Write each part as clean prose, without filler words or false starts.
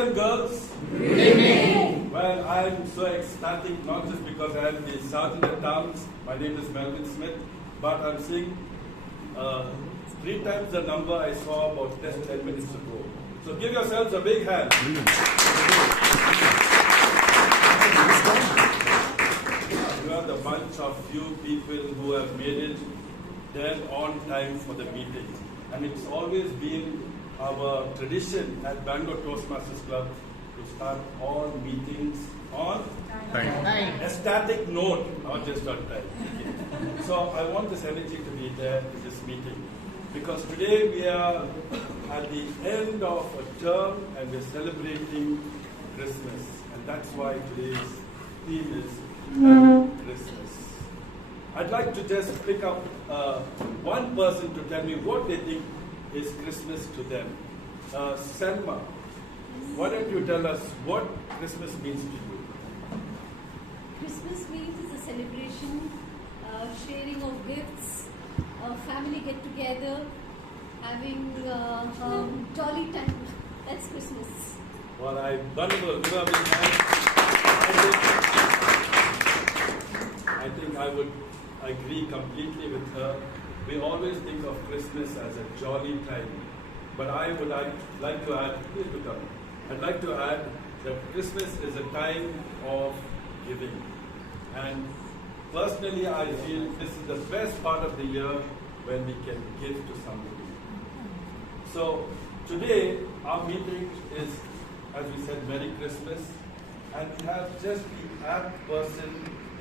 and girls. Good evening. Well, I'm so ecstatic, not just because I am the Sergeant at Arms. My name is Melvin Smith, but I'm seeing 3 times the number I saw about 10 minutes ago. So give yourselves a big hand. You are the bunch of few people who have made it there on time for the meeting. And it's always been our tradition at Bangalore Toastmasters Club to start all meetings on Time. a static note, not just on time. Okay. So I want this energy to be there in this meeting because today we are at the end of a term and we're celebrating Christmas, and that's why today's theme is Christmas. I'd like to just pick up one person to tell me what they think is Christmas to them. Selma, why don't you tell us what Christmas means to you? Christmas means is a celebration, sharing of gifts, family get together, having jolly time. That's Christmas. Well, I think I would agree completely with her. We always think of Christmas as a jolly time. But I would like to add, I'd like to add that Christmas is a time of giving. And personally, I feel this is the best part of the year when we can give to somebody. So today, our meeting is, as we said, Merry Christmas. And we have just the apt person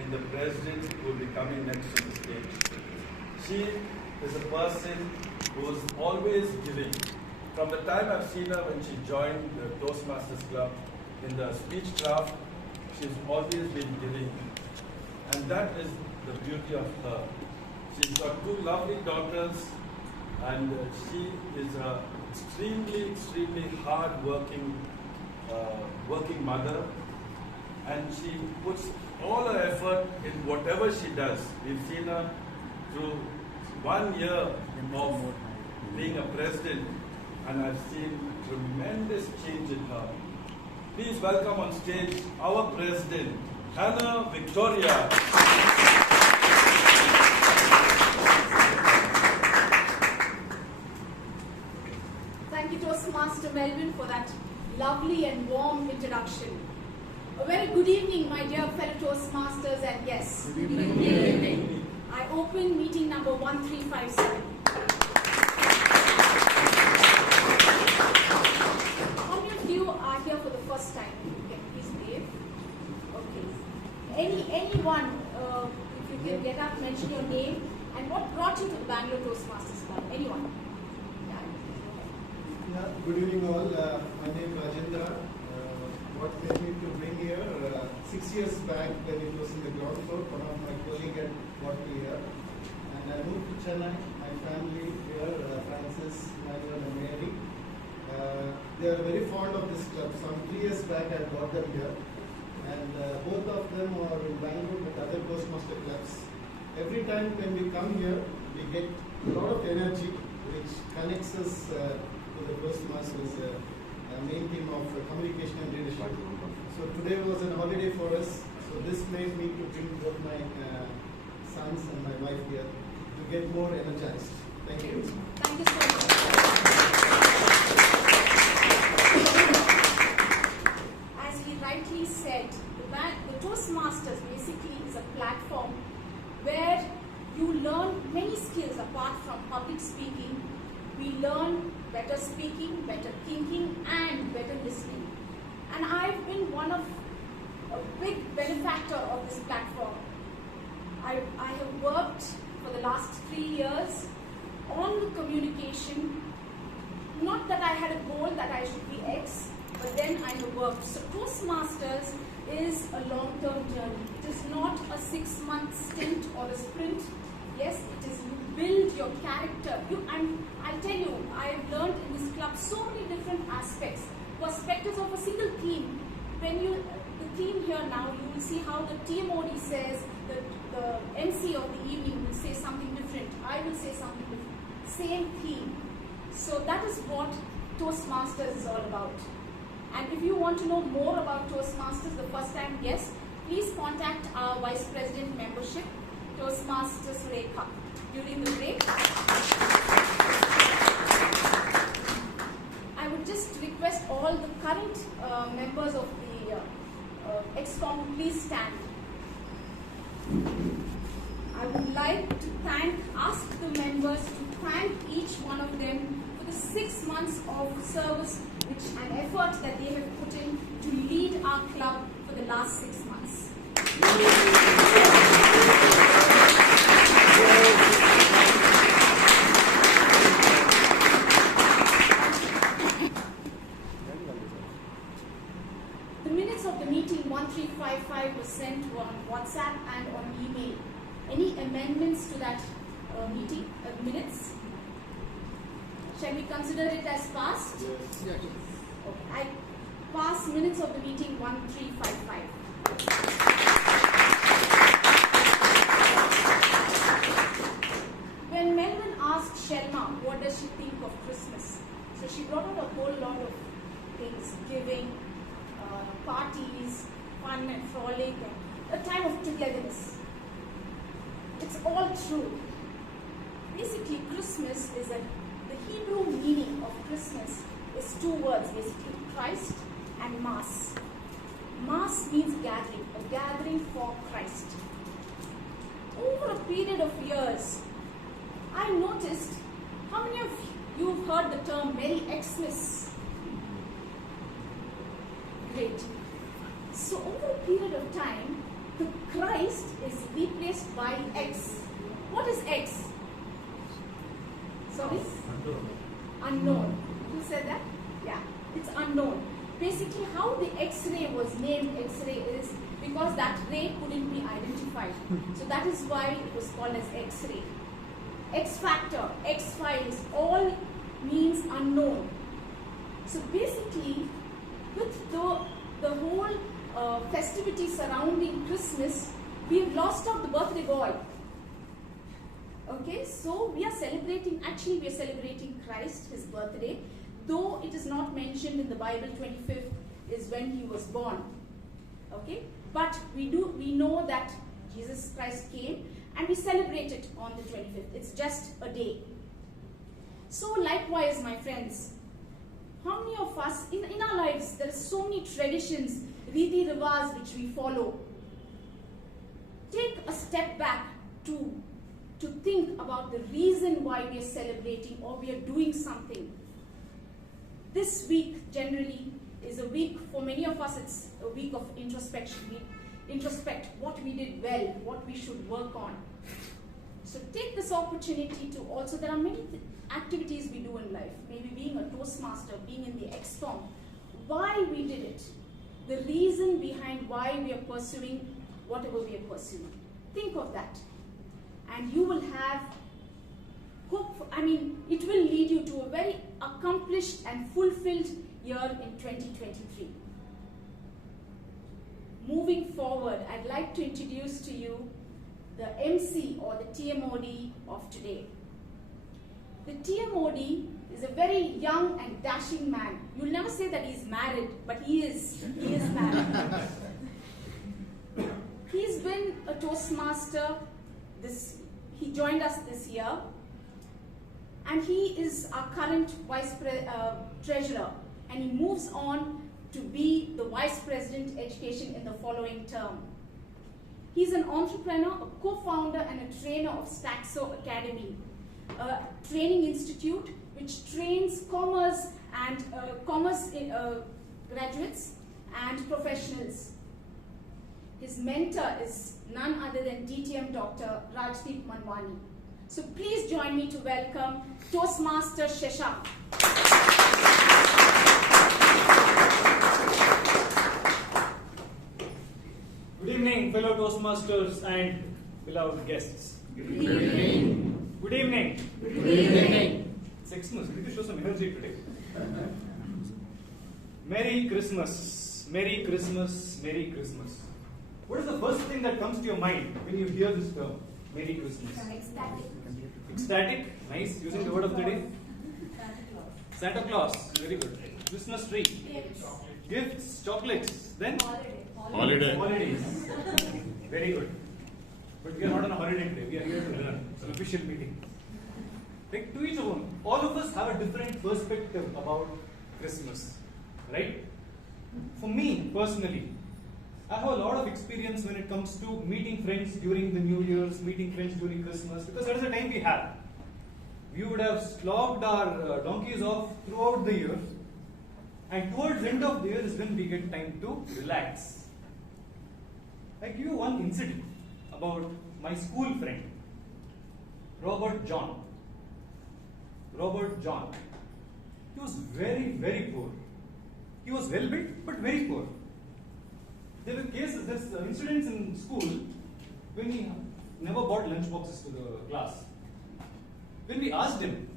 in the president who will be coming next to the stage. She is a person who is always giving. From the time I've seen her when she joined the Toastmasters Club in the speech craft, she's always been giving. And that is the beauty of her. She's got 2 lovely daughters, and she is an extremely hard-working working mother. And she puts all her effort in whatever she does. We've seen her through 1 year of being a president, and I've seen tremendous change in her. Please welcome on stage our president, Hannah Victoria. Thank you, Toastmaster Melvin, for that lovely and warm introduction. A very good evening, my dear fellow Toastmasters and guests. Good evening. I open meeting number 1357. How many of you are here for the first time? Okay, please wave. Okay. Anyone, if you can get up, mention your name and what brought you to the Bangalore Toastmasters Club. Anyone? Yeah, good evening all. My name is Rajendra. What made me to bring here? 6 years back when it was in the ground floor, one of my colleagues had brought me here. And I moved to Chennai, my family here, Francis, Manuel and Mary. They are very fond of this club. Some 3 years back I brought them here. And both of them are in Bangalore with other Toastmaster clubs. Every time when we come here, we get a lot of energy which connects us to the Toastmasters. Main theme of communication and leadership. So today was an holiday for us. So this made me to bring both my sons and my wife here to get more energized. Thank you. Thank you so much. As he rightly said, the Toastmasters basically is a platform where you learn many skills apart from public speaking. We learn better speaking, better thinking, and better listening. And I've been one of a big benefactor of this platform. I have worked for the last 3 years on the communication. Not that I had a goal that I should be X, but then I have worked. So Toastmasters is a long-term journey. It is not a 6-month stint or a sprint. Yes, it is you build your character. I'll tell you, I've learned in this club so many different aspects, perspectives of a single theme. When the theme here now, you will see how the TMOD says, the MC of the evening will say something different. I will say something different. Same theme. So that is what Toastmasters is all about. And if you want to know more about Toastmasters, the first time guests, please contact our Vice President Membership, Toastmasters Rekha, during the break. I would just request all the current members of the ExCom to please stand. I would like to ask the members to thank each one of them for the 6 months of service and effort that they have put in to lead our club for the last 6 months. The minutes of the meeting 1355 was sent on WhatsApp and on email. Any amendments to that meeting minutes? Shall we consider it as passed? Yes. Yes. Okay. I pass minutes of the meeting 1355. When Melvin asked Shelma what does she think of Christmas, so she brought out a whole lot of things: giving, parties, fun and frolic, and a time of togetherness. It's all true. Basically, Christmas is the Hebrew meaning of Christmas is 2 words, basically, Christ and Mass. Mass means gathering, a gathering for Christ. Over a period of years, I noticed, how many of you have heard the term Merry Xmas? Great. So over a period of time, the Christ is replaced by X. What is X? Sorry? Unknown. Who said that? Yeah, it's unknown. Basically, how the X-ray was named X-ray is because that ray couldn't be identified. So that is why it was called as X-ray. X-factor, X-files, all means unknown. So basically, with the whole festivity surrounding Christmas, we have lost out the birthday boy. Okay, so we are celebrating Christ, his birthday, though it is not mentioned in the Bible. 25th is when he was born. Okay, but we know that Jesus Christ came and we celebrate it on the 25th. It's just a day. So likewise, my friends, how many of us, in our lives, there are so many traditions, Riti Rivas, which we follow. Take a step back to think about the reason why we are celebrating or we are doing something. This week generally is a week, for many of us it's a week of introspection. We introspect what we did well, what we should work on. So take this opportunity to also, there are many activities we do in life, maybe being a Toastmaster, being in the ExCom, why we did it, the reason behind why we are pursuing whatever we are pursuing. Think of that. And you will have hope, it will lead you to a very accomplished and fulfilled year in 2023. Moving forward, I'd like to introduce to you the MC or the TMOD of today. The TMOD is a very young and dashing man. You'll never say that he's married, but he is married. He's been a Toastmaster. He joined us this year, and he is our current treasurer, and he moves on to be the Vice President Education in the following term. He's an entrepreneur, a co-founder and a trainer of Staxo Academy, a training institute which trains commerce graduates and professionals. His mentor is none other than DTM Dr. Rajdeep Manwani. So please join me to welcome Toastmaster Sheshak. Good evening, fellow Toastmasters and beloved guests. Good evening. Good evening. Good evening. It's Xmas. We need to show some energy today. Merry Christmas. Merry Christmas. Merry Christmas. What is the first thing that comes to your mind when you hear this term? Merry Christmas. Ecstatic. Ecstatic. Nice. Using the word of the day. Santa Claus. Very good. Christmas tree. Gifts. Gifts, chocolates. Then Holiday. holidays. Very good. But we are not on a holiday today. We are here to learn. It's an official meeting. Like to each own. All of us have a different perspective about Christmas, right? For me personally, I have a lot of experience when it comes to meeting friends during the New Year's, meeting friends during Christmas, because that is the time we have. We would have slogged our donkeys off throughout the year, and towards the end of the year is when we get time to relax. I give you one incident about my school friend, Robert John. Robert John. He was very, very poor. He was well built, but very poor. There were cases, there's incidents in school when he never bought lunch boxes to the class. When we asked him,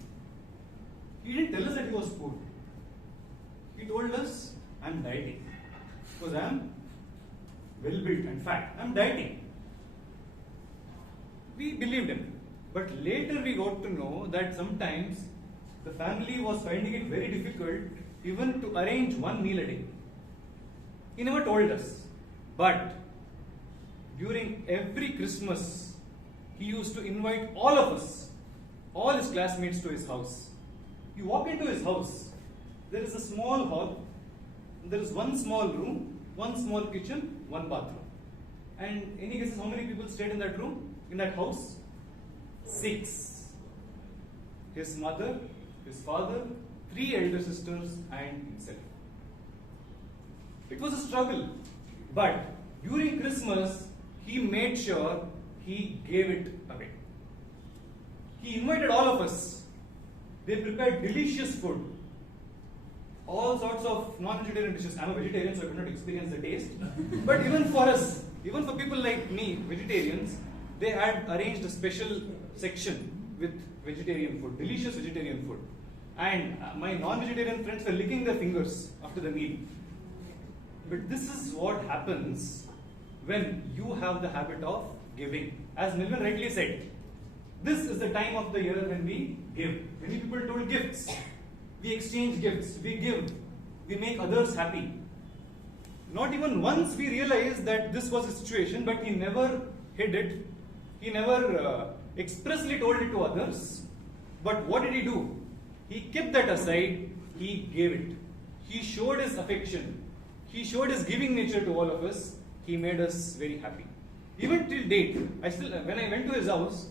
he didn't tell us that he was poor. He told us, I'm dieting. Because I'm well built and fat. I'm dieting. We believed him. But later we got to know that sometimes the family was finding it very difficult even to arrange one meal a day. He never told us. But during every Christmas, he used to invite all of us, all his classmates, to his house. You walk into his house, there is a small hall, there is one small room, one small kitchen, one bathroom. And any guesses how many people stayed in that room, in that house? 6. His mother, his father, 3 elder sisters, and himself. It was a struggle. But during Christmas, he made sure he gave it away. He invited all of us. They prepared delicious food. All sorts of non-vegetarian dishes. I'm a vegetarian, so I could not experience the taste. But even for us, even for people like me, vegetarians, they had arranged a special section with vegetarian food, delicious vegetarian food. And my non-vegetarian friends were licking their fingers after the meal. But this is what happens when you have the habit of giving. As Melvin rightly said, this is the time of the year when we give. Many people told gifts. We exchange gifts, we give, we make others happy. Not even once we realized that this was a situation, but he never hid it. He never expressly told it to others. But what did he do? He kept that aside, he gave it. He showed his affection. He showed his giving nature to all of us. He made us very happy. Even till date, when I went to his house,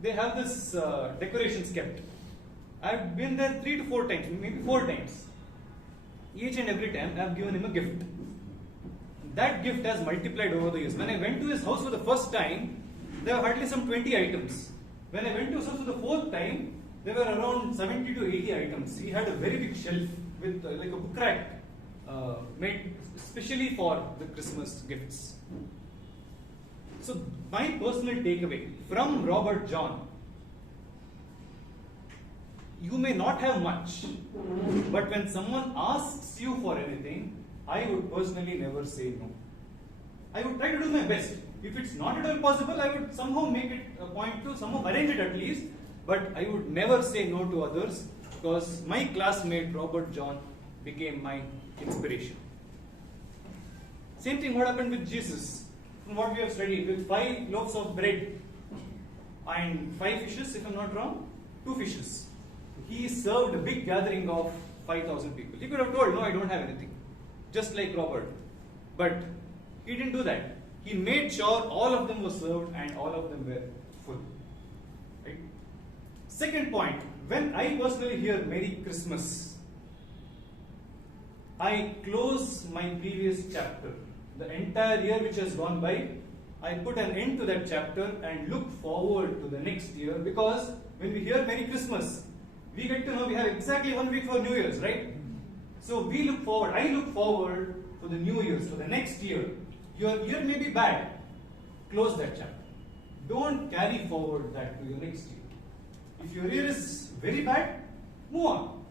they have this decorations kept. I've been there 3 to 4 times, maybe 4 times. Each and every time, I've given him a gift. That gift has multiplied over the years. When I went to his house for the first time, there were hardly some 20 items. When I went to his house for the 4th time, there were around 70 to 80 items. He had a very big shelf with like a book rack made specially for the Christmas gifts. So my personal takeaway from Robert John, you may not have much, but when someone asks you for anything, I would personally never say no. I would try to do my best. If it's not at all possible, I would somehow make it a point to somehow arrange it at least, but I would never say no to others, because my classmate Robert John became my inspiration. Same thing what happened with Jesus, from what we have studied, with 5 loaves of bread and 5 fishes, if I'm not wrong, 2 fishes. He served a big gathering of 5,000 people. He could have told, no, I don't have anything, just like Robert. But he didn't do that. He made sure all of them were served and all of them were full. Right? Second point, when I personally hear Merry Christmas, I close my previous chapter. The entire year which has gone by, I put an end to that chapter and look forward to the next year, because when we hear Merry Christmas, we get to know we have exactly 1 week for New Year's, right? So we look forward, I look forward to the New Year's, to the next year. Your year may be bad, close that chapter. Don't carry forward that to your next year. If your year is very bad, move on.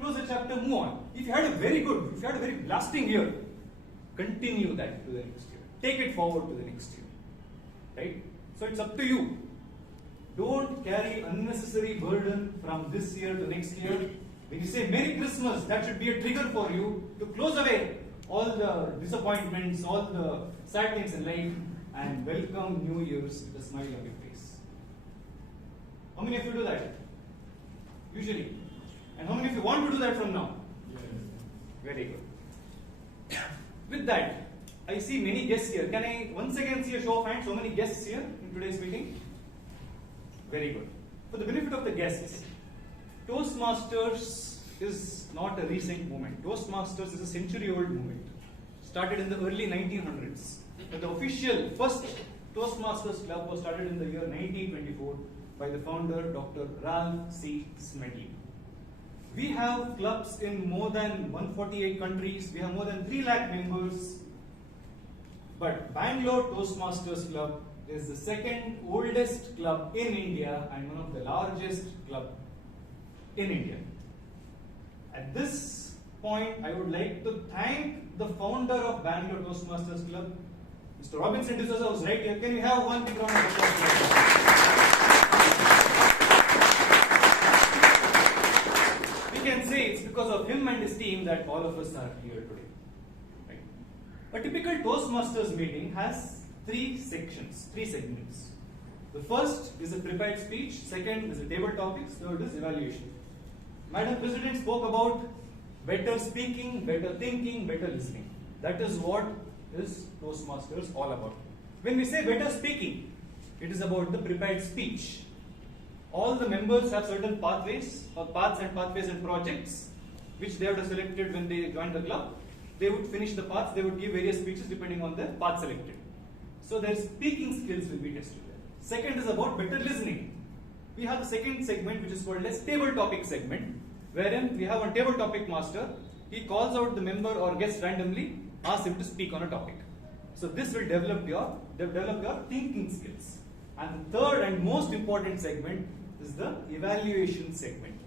Close the chapter, move on. If you had a very good, if you had a very lasting year, continue that to the next year. Take it forward to the next year. Right? So it's up to you. Don't carry unnecessary burden from this year to next year. When you say Merry Christmas, that should be a trigger for you to close away all the disappointments, all the sad things in life, and welcome New Year's with a smile on your face. How many of you do that? Usually. And how many of you want to do that from now? Yes. Very good. With that, I see many guests here. Can I once again see a show of hands? How many guests here in today's meeting? Very good. For the benefit of the guests, Toastmasters is not a recent movement. Toastmasters is a century-old movement. Started in the early 1900s. But the official first Toastmasters Club was started in the year 1924 by the founder, Dr. Ralph C. Smedley. We have clubs in more than 148 countries. We have more than 3 lakh members. But Bangalore Toastmasters Club is the second oldest club in India and one of the largest club in India. At this point, I would like to thank the founder of Bangalore Toastmasters Club, Mr. Robinson D'Souza, was right here. Can we have one big round of applause? We can say it's because of him and his team that all of us are here today. Right? A typical Toastmasters meeting has 3 sections, 3 segments. The first is a prepared speech, second is a table topics, third is evaluation. Madam President spoke about better speaking, better thinking, better listening. That is what is Toastmasters all about. When we say better speaking, it is about the prepared speech. All the members have certain pathways or paths and projects which they have selected when they join the club. They would finish the paths, they would give various speeches depending on the path selected. So their speaking skills will be tested there. Second is about better listening. We have the second segment which is called as table topic segment, wherein we have a table topic master. He calls out the member or guest randomly, asks him to speak on a topic. So this will develop your thinking skills. And the third and most important segment is the evaluation segment,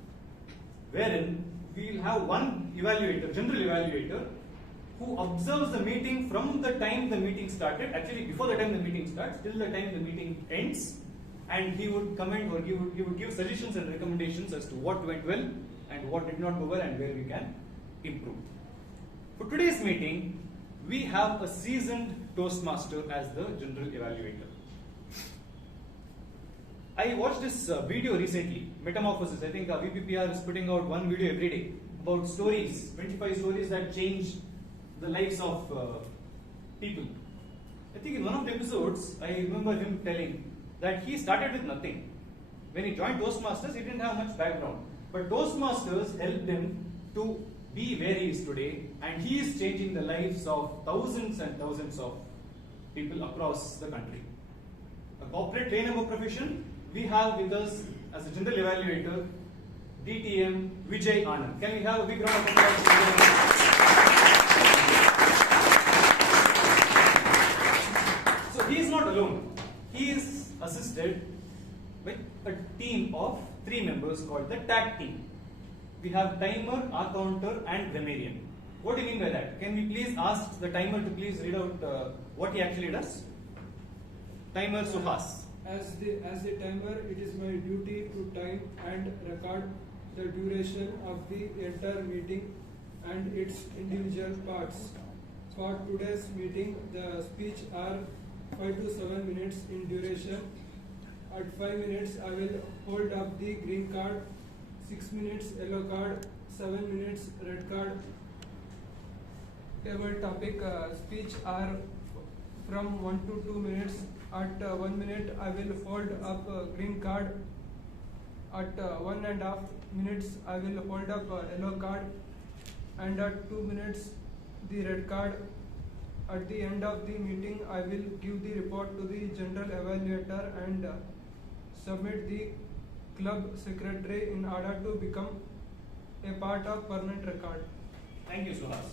wherein we will have one evaluator, general evaluator, who observes the meeting from the time the meeting started, actually before the time the meeting starts, till the time the meeting ends, and he would comment or he would give suggestions and recommendations as to what went well and what did not go well and where we can improve. For today's meeting, we have a seasoned Toastmaster as the general evaluator. I watched this video recently, Metamorphosis. I think VPPR is putting out one video every day about stories, 25 stories that changed the lives of people. I think in one of the episodes, I remember him telling that he started with nothing. When he joined Toastmasters, he didn't have much background. But Toastmasters helped him to be where he is today, and he is changing the lives of thousands and thousands of people across the country. A corporate trainer of profession, we have with us as a general evaluator, DTM Vijay Anand. Can we have a big round of applause? So he is not alone. He is assisted with a team of 3 members called the tag team. We have timer, accounter, and grammarian. What do you mean by that? Can we please ask the timer to please read out what he actually does? Timer Suhas. As the timer, it is my duty to time and record the duration of the entire meeting and its individual parts. For today's meeting, the speech are 5 to 7 minutes in duration. At 5 minutes, I will hold up the green card, 6 minutes yellow card, 7 minutes red card. Table topic speech are from 1 to 2 minutes. At 1 minute, I will hold up green card. At 1.5 minutes, I will hold up yellow card. And at 2 minutes, the red card. At the end of the meeting, I will give the report to the general evaluator and submit the club secretary in order to become a part of permanent record. Thank you, Suhas.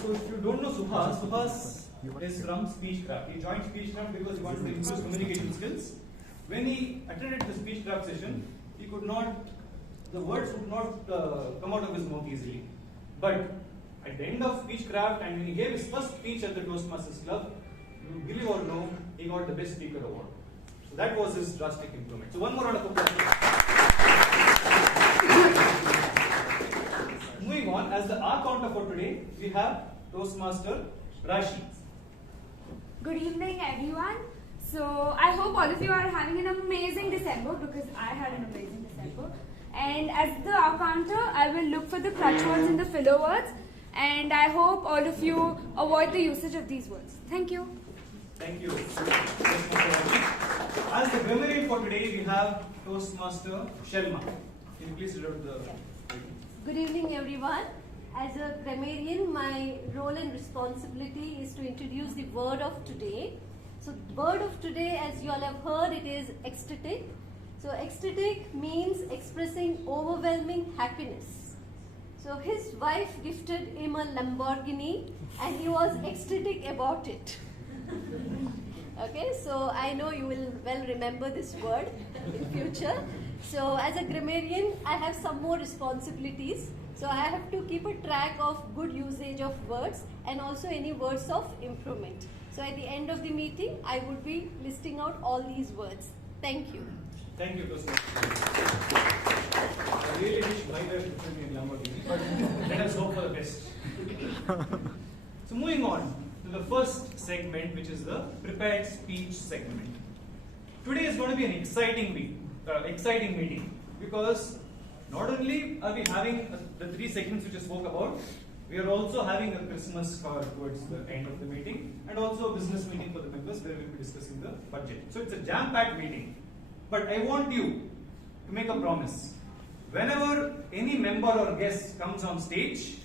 So if you don't know Suhas is from Speechcraft. He joined Speechcraft because he wanted to improve communication skills. When he attended the Speechcraft session, the words would not come out of his mouth easily. But at the end of Speechcraft and when he gave his first speech at the Toastmasters Club, you believe or no, he got the Best Speaker Award. So that was his drastic improvement. So one more round of applause. Moving on, as the R counter for today, we have Toastmaster Rashi. Good evening, everyone. So I hope all of you are having an amazing December because I had an amazing December. And as the counter, I will look for the clutch words and the filler words. And I hope all of you avoid the usage of these words. Thank you. Thank you. As the grammarian for today, we have Toastmaster Sharma. Can you please read out the... Good evening, everyone. As a grammarian, my role and responsibility is to introduce the word of today. So, the word of today, as you all have heard, it is ecstatic. So, ecstatic means expressing overwhelming happiness. So, his wife gifted him a Lamborghini and he was ecstatic about it. Okay, so I know you will well remember this word in future. So, as a grammarian, I have some more responsibilities. So, I have to keep a track of good usage of words and also any words of improvement. So, at the end of the meeting, I would be listing out all these words. Thank you. Thank you, Toastmaster. I really wish my wife would put me in Lamborghini, but let us hope for the best. So, moving on to the first segment, which is the prepared speech segment. Today is going to be an exciting meeting because not only are we having the three segments which I spoke about, we are also having a Christmas card towards the end of the meeting and also a business meeting for the members where we will be discussing the budget. So it's a jam-packed meeting. But I want you to make a promise. Whenever any member or guest comes on stage,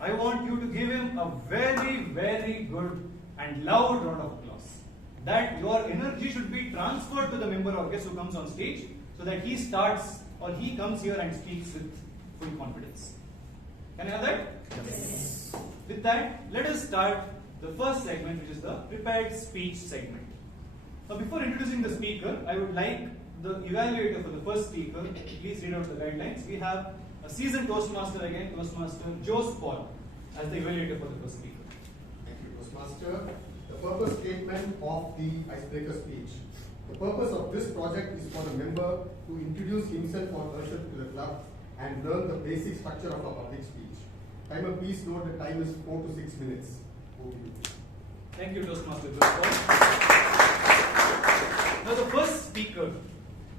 I want you to give him a very, very good and loud round of applause. That your energy should be transferred to the member or guest who comes on stage so that he starts or he comes here and speaks with full confidence. Can I have that? Yes. With that, let us start the first segment, which is the prepared speech segment. Now, before introducing the speaker, I would like the evaluator for the first speaker. Please read out the guidelines. We have a seasoned Toastmaster again, Toastmaster Jose Paul, as the evaluator for the first speaker. Thank you, Toastmaster. The purpose statement of the icebreaker speech. The purpose of this project is for the member to introduce himself or herself to the club and learn the basic structure of a public speech. Timer, please note the time is 4 to 6 minutes. Over to you. Thank you, Toastmaster Jose Paul. Now, the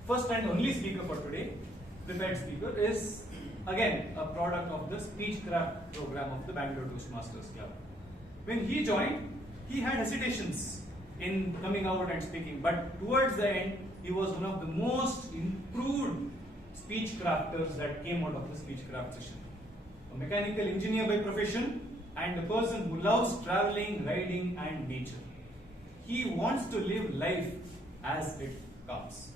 first and only speaker for today, prepared speaker, is again a product of the Speechcraft program of the Bangalore Toastmasters Club. When he joined, he had hesitations in coming out and speaking, but towards the end, he was one of the most improved speech crafters that came out of the Speechcraft session. A mechanical engineer by profession and a person who loves traveling, riding, and nature. He wants to live life as it comes.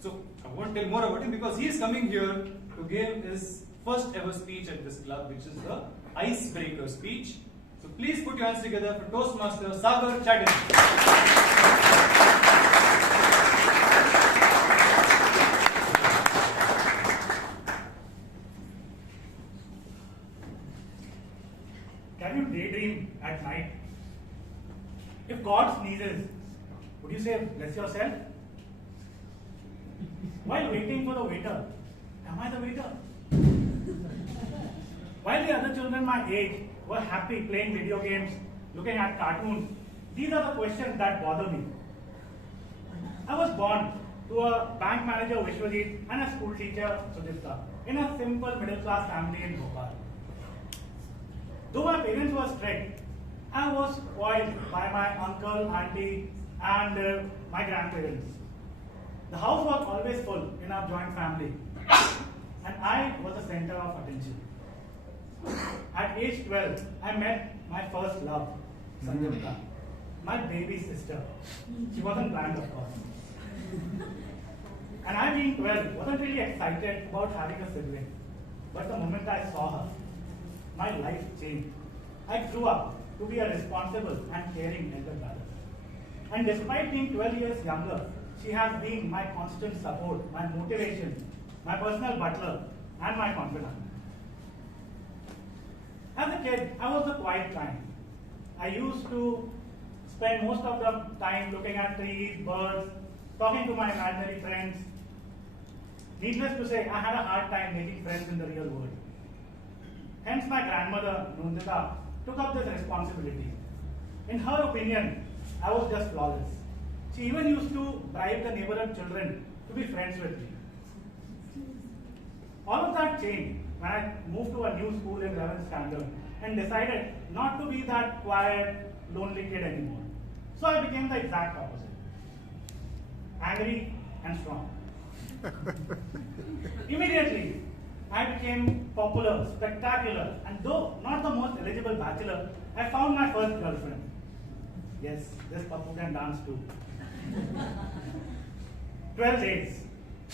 So I won't tell more about him because he is coming here to give his first ever speech at this club, which is the icebreaker speech. So please put your hands together for Toastmaster Sagar Chatterjee. Can you daydream at night? If God sneezes, would you say, bless yourself? While waiting for the waiter, am I the waiter? While the other children my age were happy playing video games, looking at cartoons, these are the questions that bother me. I was born to a bank manager, Vishwajit, and a school teacher, Sudipta, in a simple middle class family in Bhopal. Though my parents were strict, I was spoiled by my uncle, auntie, and my grandparents. The house was always full in our joint family, and I was the center of attention. At age 12, I met my first love, Sanjita, my baby sister. She wasn't planned, of course. And I, being 12, wasn't really excited about having a sibling. But the moment I saw her, my life changed. I grew up to be a responsible and caring elder brother. And despite being 12 years younger, she has been my constant support, my motivation, my personal butler, and my confidant. As a kid, I was the quiet kind. I used to spend most of the time looking at trees, birds, talking to my imaginary friends. Needless to say, I had a hard time making friends in the real world. Hence, my grandmother, Nundita, took up this responsibility. In her opinion, I was just flawless. She even used to bribe the neighborhood children to be friends with me. All of that changed when I moved to a new school in 11th standard and decided not to be that quiet, lonely kid anymore. So I became the exact opposite. Angry and strong. Immediately, I became popular, spectacular, and though not the most eligible bachelor, I found my first girlfriend. Yes, this Papu can dance too. 12 days.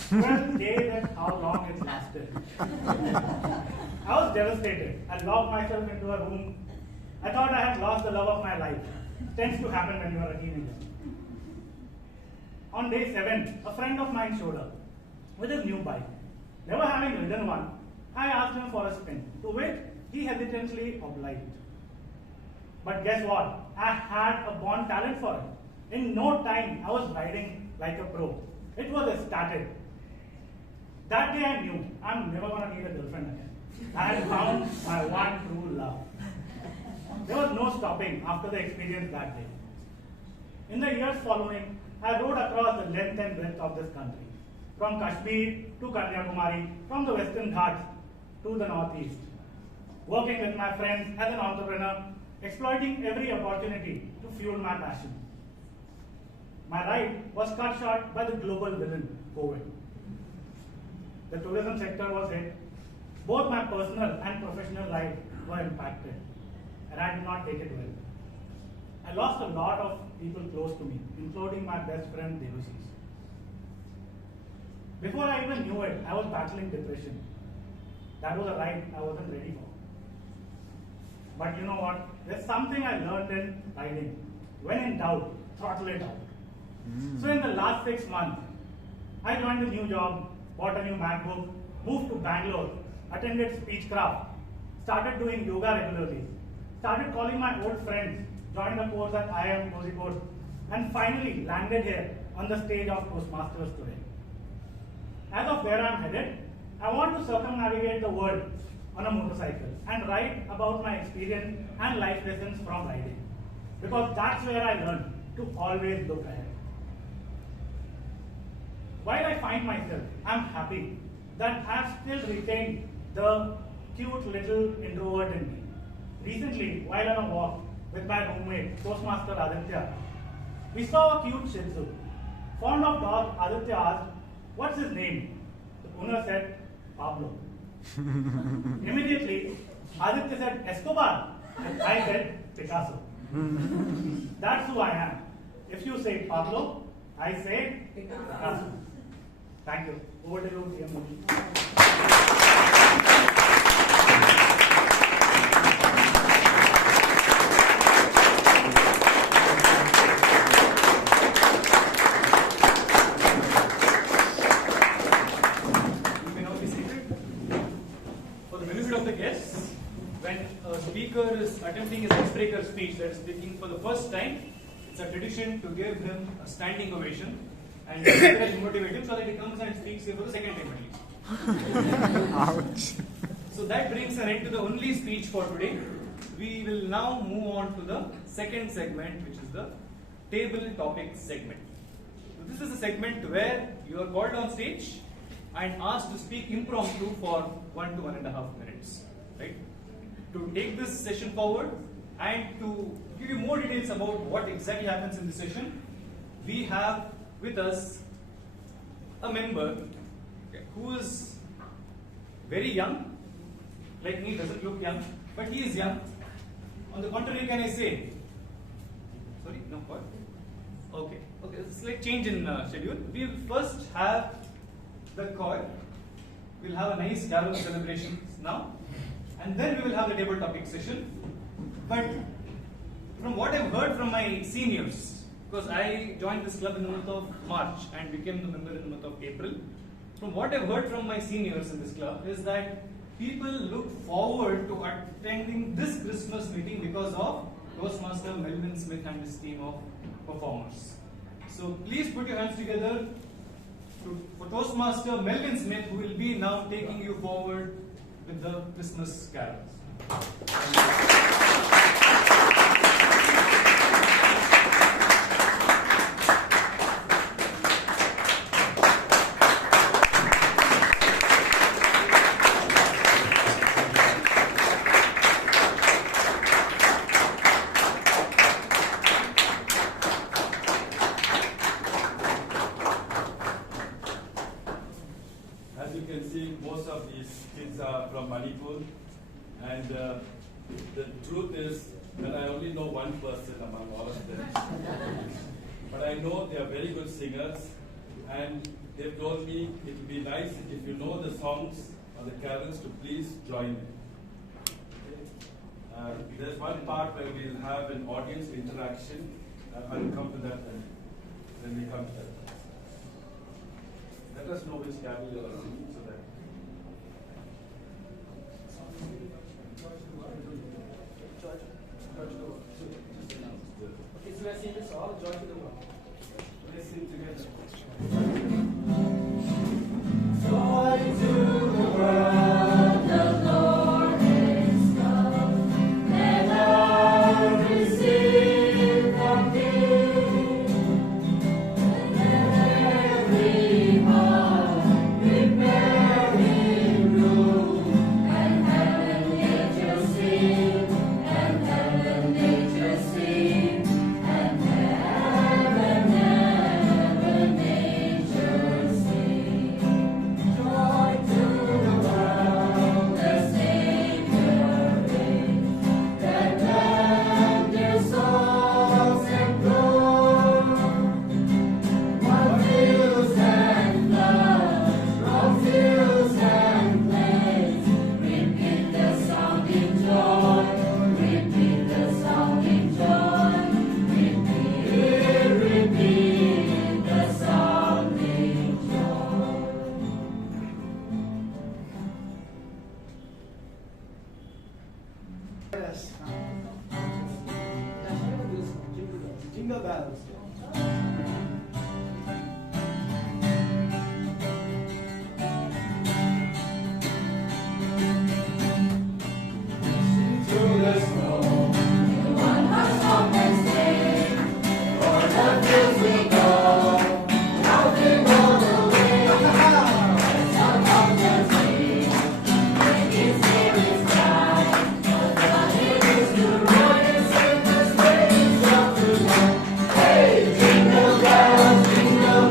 12 days and how long it lasted. I was devastated. I locked myself into a room. I thought I had lost the love of my life. Tends to happen when you are a teenager. On day 7, a friend of mine showed up with his new bike. Never having ridden one, I asked him for a spin, to which he hesitantly obliged. But guess what? I had a born talent for it. In no time, I was riding like a pro. It was ecstatic. That day I knew I'm never going to need a girlfriend again. I had found my one true love. There was no stopping after the experience that day. In the years following, I rode across the length and breadth of this country, from Kashmir to Kanyakumari, from the Western Ghats to the Northeast, working with my friends as an entrepreneur, exploiting every opportunity to fuel my passion. My ride was cut short by the global villain, COVID. The tourism sector was hit. Both my personal and professional life were impacted, and I did not take it well. I lost a lot of people close to me, including my best friend Devasis. Before I even knew it, I was battling depression. That was a ride I wasn't ready for. But you know what? There's something I learned in riding. When in doubt, throttle it out. So in the last 6 months, I joined a new job, bought a new MacBook, moved to Bangalore, attended Speechcraft, started doing yoga regularly, started calling my old friends, joined a course at IIM Kozhikode, and finally landed here on the stage of Toastmasters today. As of where I'm headed, I want to circumnavigate the world on a motorcycle and write about my experience and life lessons from riding. Because that's where I learned to always look ahead. While I find myself, I'm happy that I've still retained the cute little introvert in me. Recently, while on a walk with my roommate, Toastmaster Aditya, we saw a cute Shih Tzu. Fond of dog, Aditya asked, "What's his name?" The owner said, "Pablo." Immediately, Aditya said, "Escobar." I said, "Picasso." That's who I am. If you say Pablo, I say Picasso. Thank you. Over to you, DM Moody. Is attempting his icebreaker speech, that is speaking for the first time, it's a tradition to give him a standing ovation and motivate him so that he comes and speaks here for the second time at least. Ouch. So that brings an end to the only speech for today. We will now move on to the second segment, which is the table topic segment. So this is a segment where you are called on stage and asked to speak impromptu for 1 to 1.5 minutes, right? To take this session forward and to give you more details about what exactly happens in this session, we have with us a member who is very young, like me, doesn't look young, but he is young. On the contrary, can I say? Sorry, no, what? Okay, it's like change in schedule. We will first have the choir. We'll have a nice carol celebration now. And then we will have the table topic session. But from what I've heard from my seniors, because I joined this club in the month of March and became the member in the month of April, from what I've heard from my seniors in this club is that people look forward to attending this Christmas meeting because of Toastmaster Melvin Smith and his team of performers. So please put your hands together for Toastmaster Melvin Smith, who will be now taking you forward with the Christmas carols. As you can see, most of these kids are from Manipur, and the truth is that I only know one person among all of them. But I know they are very good singers, and they've told me it would be nice if you know the songs or the carols to please join in. There's one part where we'll have an audience interaction. I'll come to that when we come to that. Let us know which carol you are singing so that. Okay, so let's sing this all, Joy to the World. Let's sing together. Joy to the world, the Lord is come. Let earth receive from Thee. Let every heart prepare Him room, and heaven nature sing, and heaven nature sing, and heaven nature sing. Joy to the world, the Savior reigns. Let them their souls implore. What fields and floods, from fields and plains, repeat the sounding joy, repeat the sounding joy, repeat the sounding joy. Yes. Jingle bells. Through the snow, one horse open sleigh, o'er the fields we go, laughing all the way. The sound of the sea, making spirits bright, but it is to ride and sing the spirits of the night. Hey, jingle bells, jingle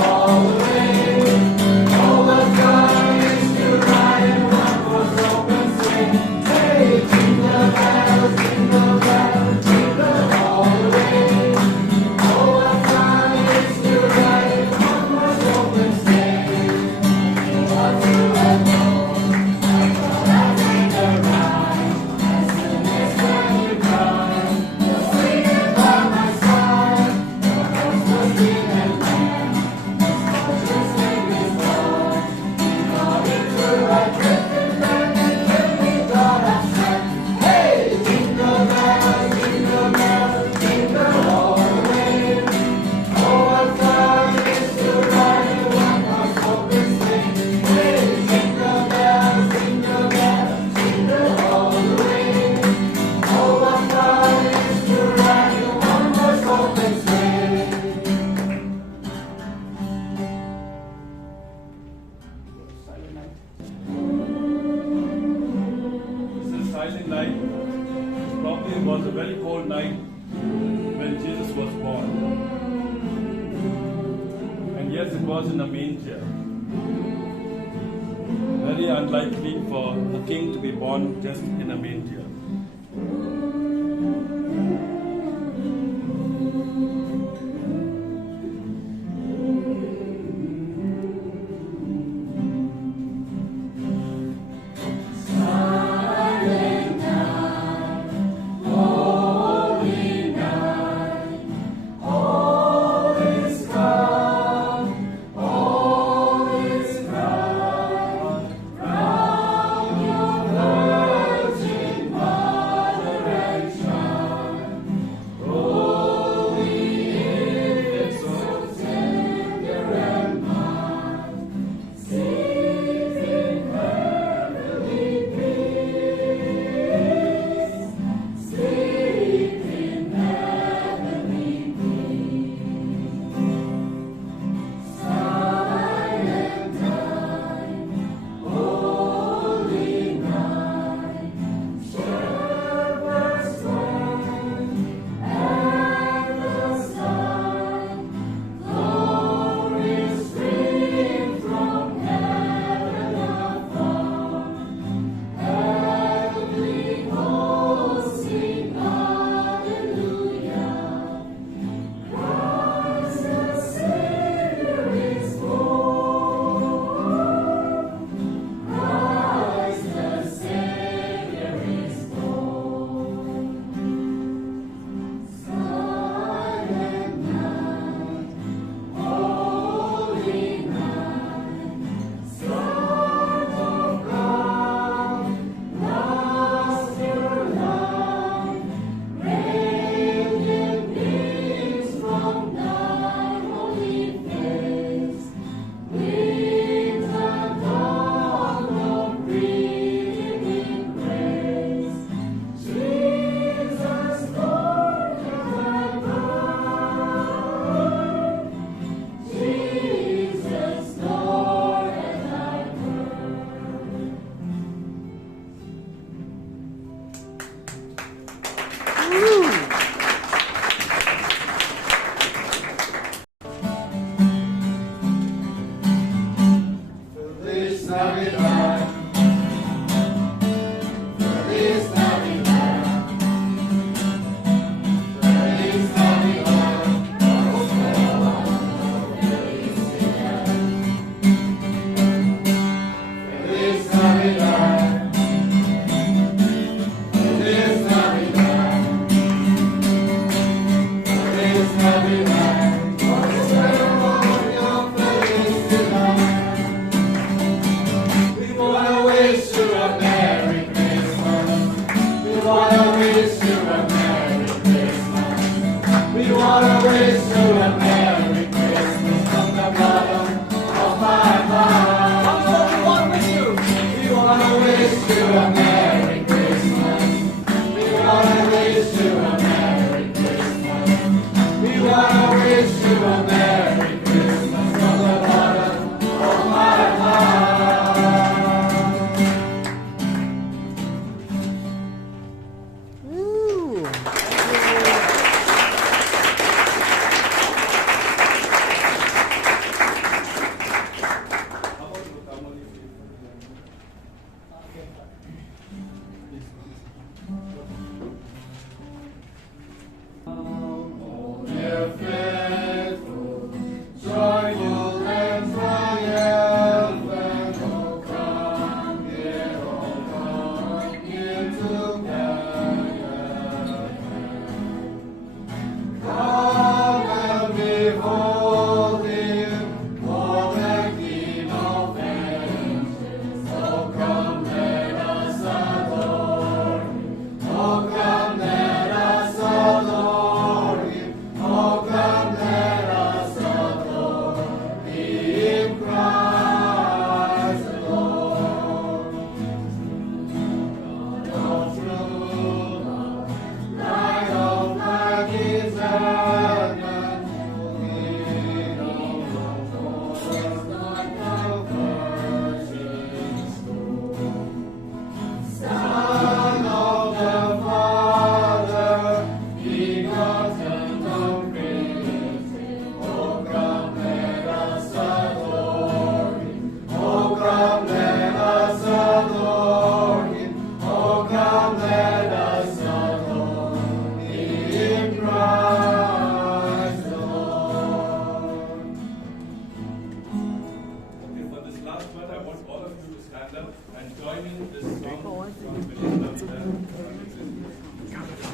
all the way. Oh, what fun it is to ride in one horse open sleigh. Hey, jingle bells, jingle all the way. Oh, what fun it is to ride in one horse open sleigh. What to a go, I thought I'd take a ride. As soon as when you come, you'll swing it by my side. The horse will spin and land, his fortune's name is Lord. He got into a drifting land until we got a strand. Hey, jingle bells, jingle all the way. Oh, what fun it is to ride in one horse open sleigh. Hey, jingle bells, jingle all the way. Oh, what fun it is to ride in one horse open sleigh. Silent night. This is Silent Night. It probably was a very cold night when Jesus was born. And yes, it was in a manger. Very unlikely for a king to be born just in a manger. Silent night, holy night, all is calm, all is bright. Round your virgin mother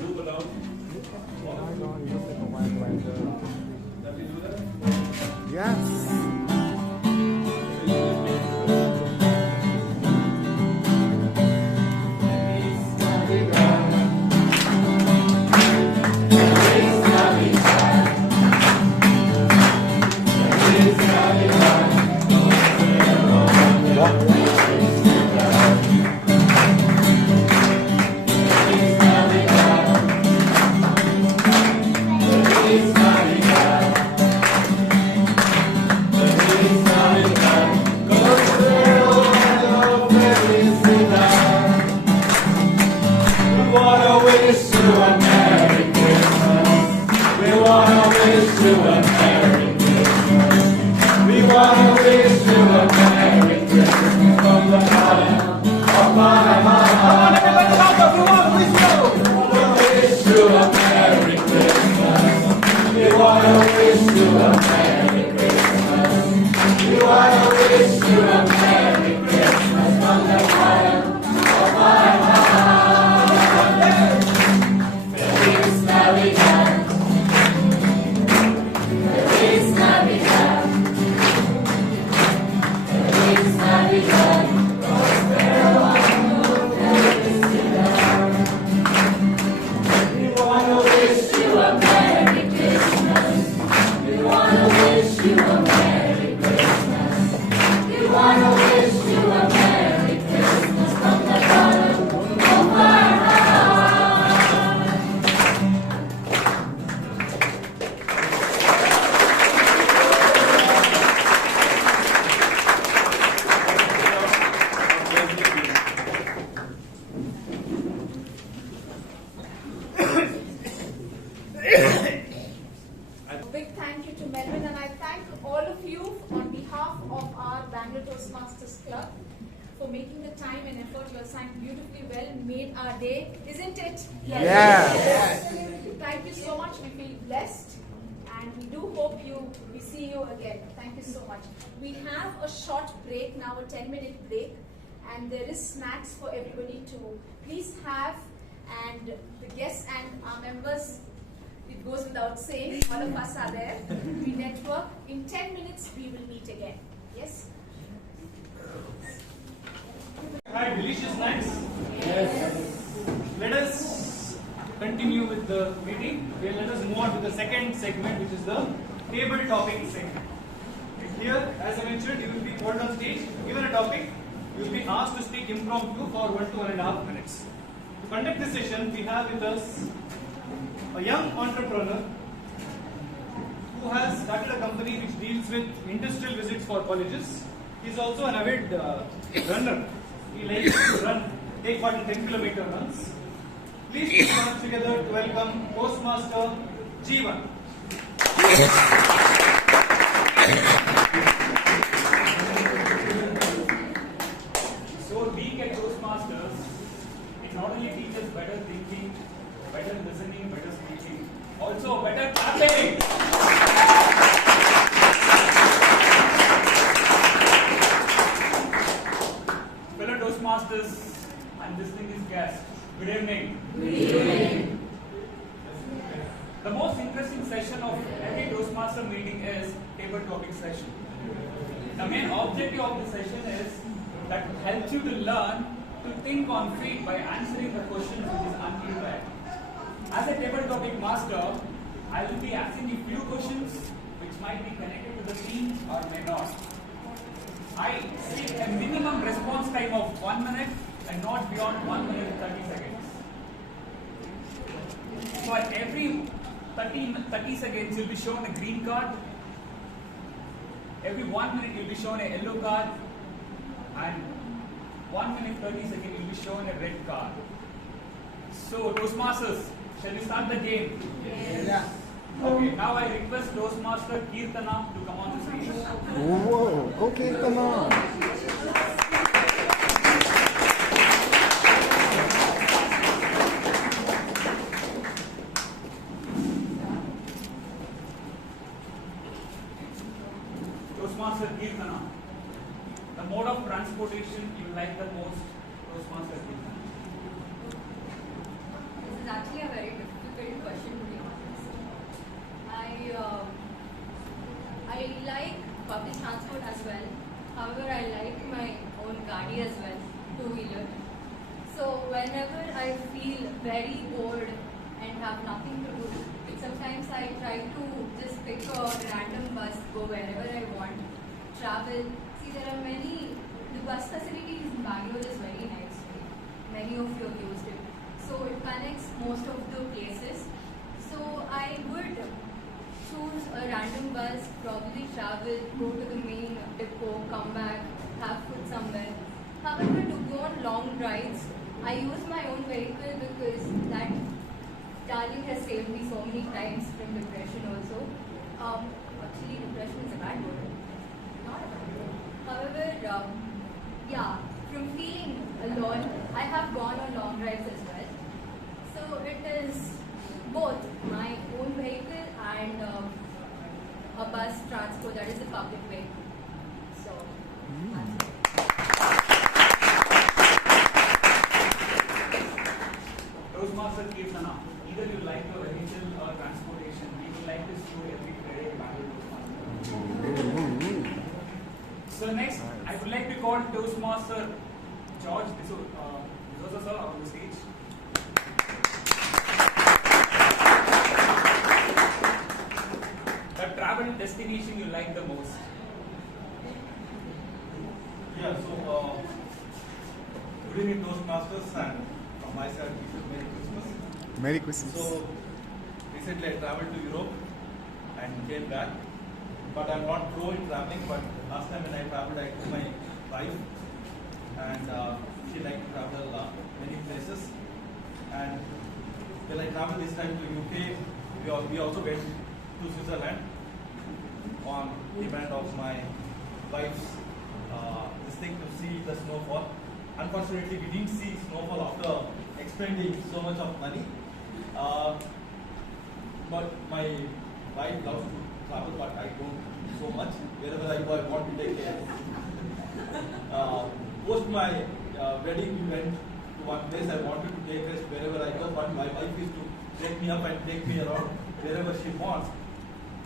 Move around. Can we do that? Yes. Big thank you to Melvin, and I thank all of you on behalf of our Bangalore Toastmasters Club for making the time and effort. You assigned beautifully well, made our day, isn't it? Yes. Thank you so much. We feel blessed, and we do hope we see you again. Thank you so much. We have a short break now, a 10-minute break, and there is snacks for everybody to please have, and the guests and our members. It goes without saying, all of us are there. We network. In 10 minutes, we will meet again. Yes? Had delicious snacks? Yes. Let us continue with the meeting. Okay, let us move on to the second segment, which is the table topic segment. Here, as I mentioned, you will be called on stage, given a topic, you will be asked to speak impromptu for 1 to 1.5 minutes. To conduct this session, we have with us a young entrepreneur who has started a company which deals with industrial visits for colleges. He is also an avid runner. He likes to run, take part in 10-kilometer runs. Please put your hands together to welcome Toastmaster Jeevan. So being a Toastmasters, it not only teaches better thinking, better listening, better speaking, also better clapping. Fellow Toastmasters and distinguished guests, good evening. Good evening. The most interesting session of every Toastmaster meeting is table topic session. The main objective of the session is that helps you to learn to think on feet by answering the questions which is unprepared. As a table topic master, I will be asking you few questions which might be connected to the theme or may not. I seek a minimum response time of 1 minute and not beyond 1 minute 30 seconds. For every 30 seconds, you'll be shown a green card. Every 1 minute, you'll be shown a yellow card. And 1 minute 30 seconds, you'll be shown a red card. So, Toastmasters, shall we start the game? Yes. Yeah. Okay, now I request Toastmaster Kirtana to come on the stage. Whoa, go Kirtana. Toastmaster Kirtana, the mode of transportation you like the most, Toastmaster Kirtana. whenever I feel very bored and have nothing to do, sometimes I try to just pick a random bus, go wherever I want, travel. See, there are the bus facilities in Bangalore is very nice. Many of you have used it. So it connects most of the places. So I would choose a random bus, probably travel, go to the main depot, come back, have food somewhere. However, to go on long rides, I use my own vehicle because that darling has saved me so many times from depression also. Actually, depression is a bad word. Not a bad word. However, yeah, from feeling alone, I have gone on long rides as well. So it is both my own vehicle and a bus transport, that is the public vehicle. So, that's it. Toastmaster Kirtana, either you like your vehicle or transportation, we would like this show every Friday in Bangalore Toastmaster. So next, I would like to call Toastmaster George D'Souza sir on the stage. The travel destination you like the most? Yeah, so good evening Toastmasters, and from my side, Merry Christmas. Merry Christmas. So recently I traveled to Europe and came back, but I'm not pro in traveling, but last time when I traveled I took my wife, and she liked to travel many places, and when I traveled this time to UK, we also went to Switzerland on demand of my wife's this thing to see the snowfall. Unfortunately, we didn't see snowfall after expending so much of money. But my wife loves to travel, but I don't so much. Wherever I go, I want to take care. Post my wedding, we went to one place. I wanted to take rest wherever I go, but my wife is to take me up and take me around wherever she wants.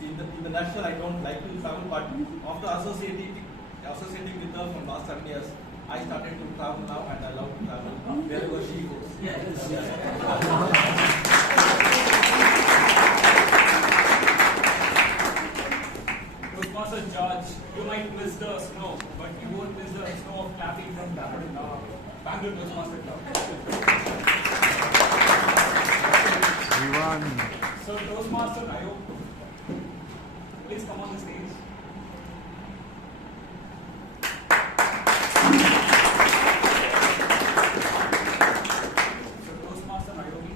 In the nutshell, I don't like to travel, but after associating with her from last 7 years, I started to travel now, and I love to travel wherever she goes. Toastmaster George, you might miss the snow, but you won't miss the snow of clapping from Bangalore Toastmaster Club. Everyone. So Toastmaster Nayo, please come on the stage. So Toastmaster Nayomi,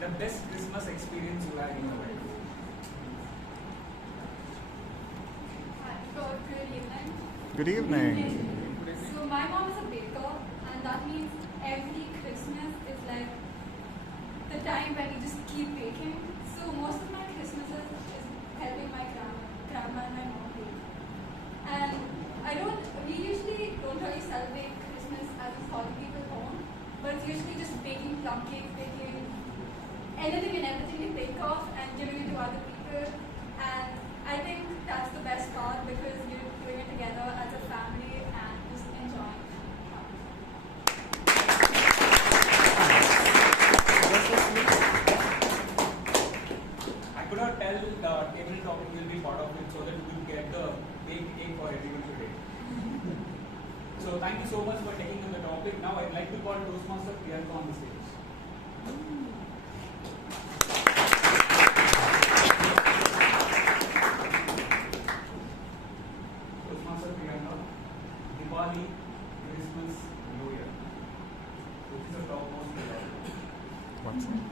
the best Christmas experience you had in your life? Good evening. So my mom is a baker, and that means every Christmas is like the time when you just keep baking. So most of my Christmases is helping my grandma and my mom bake. And we usually don't really celebrate Christmas as a solid people home, but it's usually just baking plum cakes, baking anything and everything you think of and giving it to other people. And I think that's the best part because you're doing it together as a family and just enjoying. I could not tell the table topic will be part of it so that we will get the big cake for everyone today. So thank you so much for taking on the topic. Now I'd like to call Toastmaster Priyanka on the stage. Toastmaster Priyanka, Diwali, Christmas, New Year. Which is the topmost priority? What's that?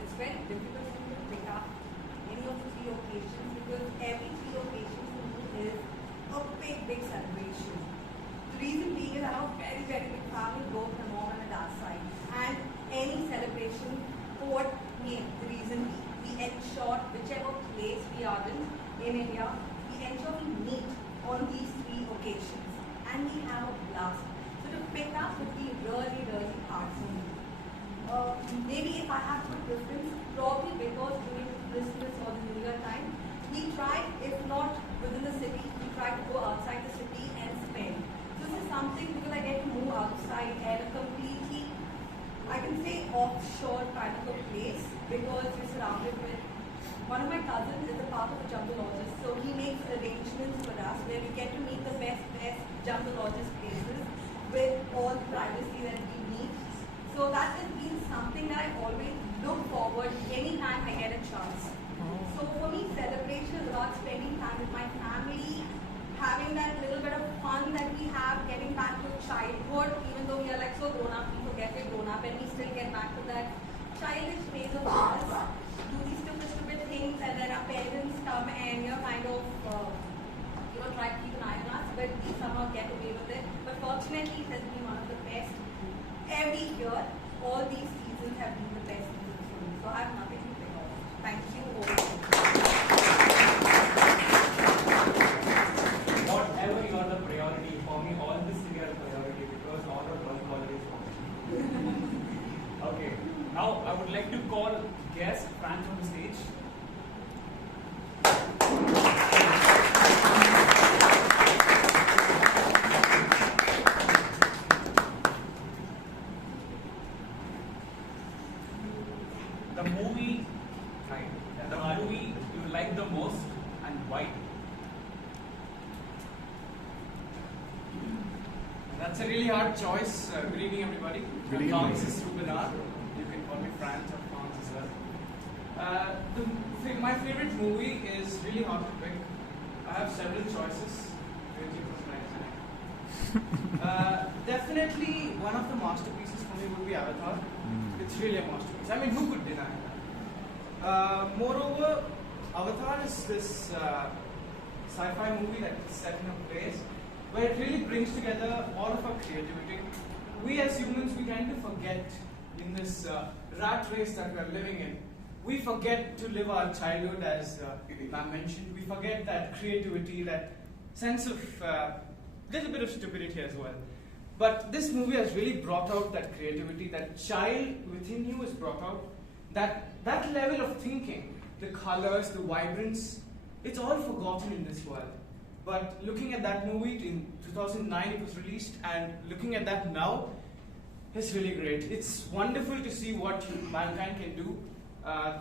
It's very difficult for me to pick up any of the three occasions because every three occasions for me is a big celebration. The reason being is I have a very big family, both my mom and my dad's side. And any celebration, what name, the reason we ensure whichever place we are in India, we ensure we meet on these three occasions. And we have a blast. So to pick up would be really hard for me. Maybe if I have to put preference, probably because during Christmas or the New Year time, we try, if not within the city, we try to go outside the city and spend. So is something because I get to move outside and a completely, I can say, offshore kind of a place because we're surrounded with. One of my cousins is a part of a jungleologist, so he makes arrangements for us where we get to meet the best jungleologist places with all the privacy that we need. So that has been something that I always look forward anytime I get a chance. So for me, celebration is about spending time with my family, having that little bit of fun that we have, getting back to childhood, even though we are like so grown up, we forget we're grown up and we still get back to that childish phase of ours, do these stupid things, and then our parents come and kind of try to keep an eye on us, but we somehow get away with it. But fortunately, it has been one of the best. Every year, all these seasons have been the best seasons for me. So I have nothing to say about it. Thank you all. Whatever you are the priority, for me all this is a priority because all of one quality is for me. Okay, now I would like to call guest Franz on the stage. The movie you like the most and why? That's a really hard choice. Good evening, everybody. Good evening. Franz is Rubenar. You can call me Franz or Franz as well. My favorite movie is really hard to pick. I have several choices. Definitely one of the masterpieces for me would be Avatar. It's really a masterpiece. I mean, who could deny that? Moreover, Avatar is this sci-fi movie that is set in a place where it really brings together all of our creativity. We as humans, we kind of forget in this rat race that we are living in. We forget to live our childhood, as Ma'am mentioned. We forget that creativity, that sense of little bit of stupidity as well. But this movie has really brought out that creativity, that child within you is brought out. That level of thinking, the colors, the vibrance, it's all forgotten in this world. But looking at that movie in 2009, it was released, and looking at that now, it's really great. It's wonderful to see what mankind can do.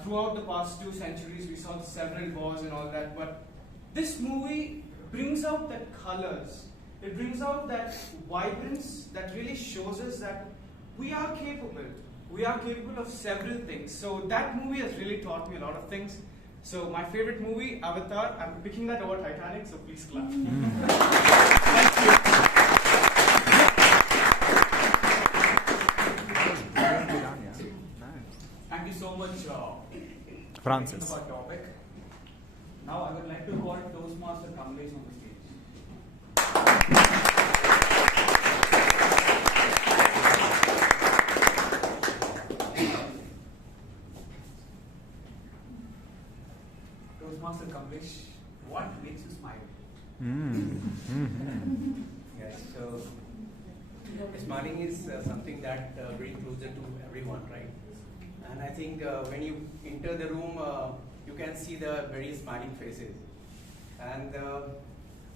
Throughout the past 2 centuries, we saw several wars and all that, but this movie brings out that colors. It brings out that vibrance that really shows us that we are capable. We are capable of several things. So that movie has really taught me a lot of things. So my favorite movie, Avatar, I'm picking that over Titanic, so please clap. Thank you so much, Francis. for our topic. Now I would like to call Toastmaster Kamlesh on the stage. Toastmaster Kamlesh, what makes you smile? Yes, so smiling is something that very closer to everyone, right? And I think when you enter the room, you can see the very smiling faces. And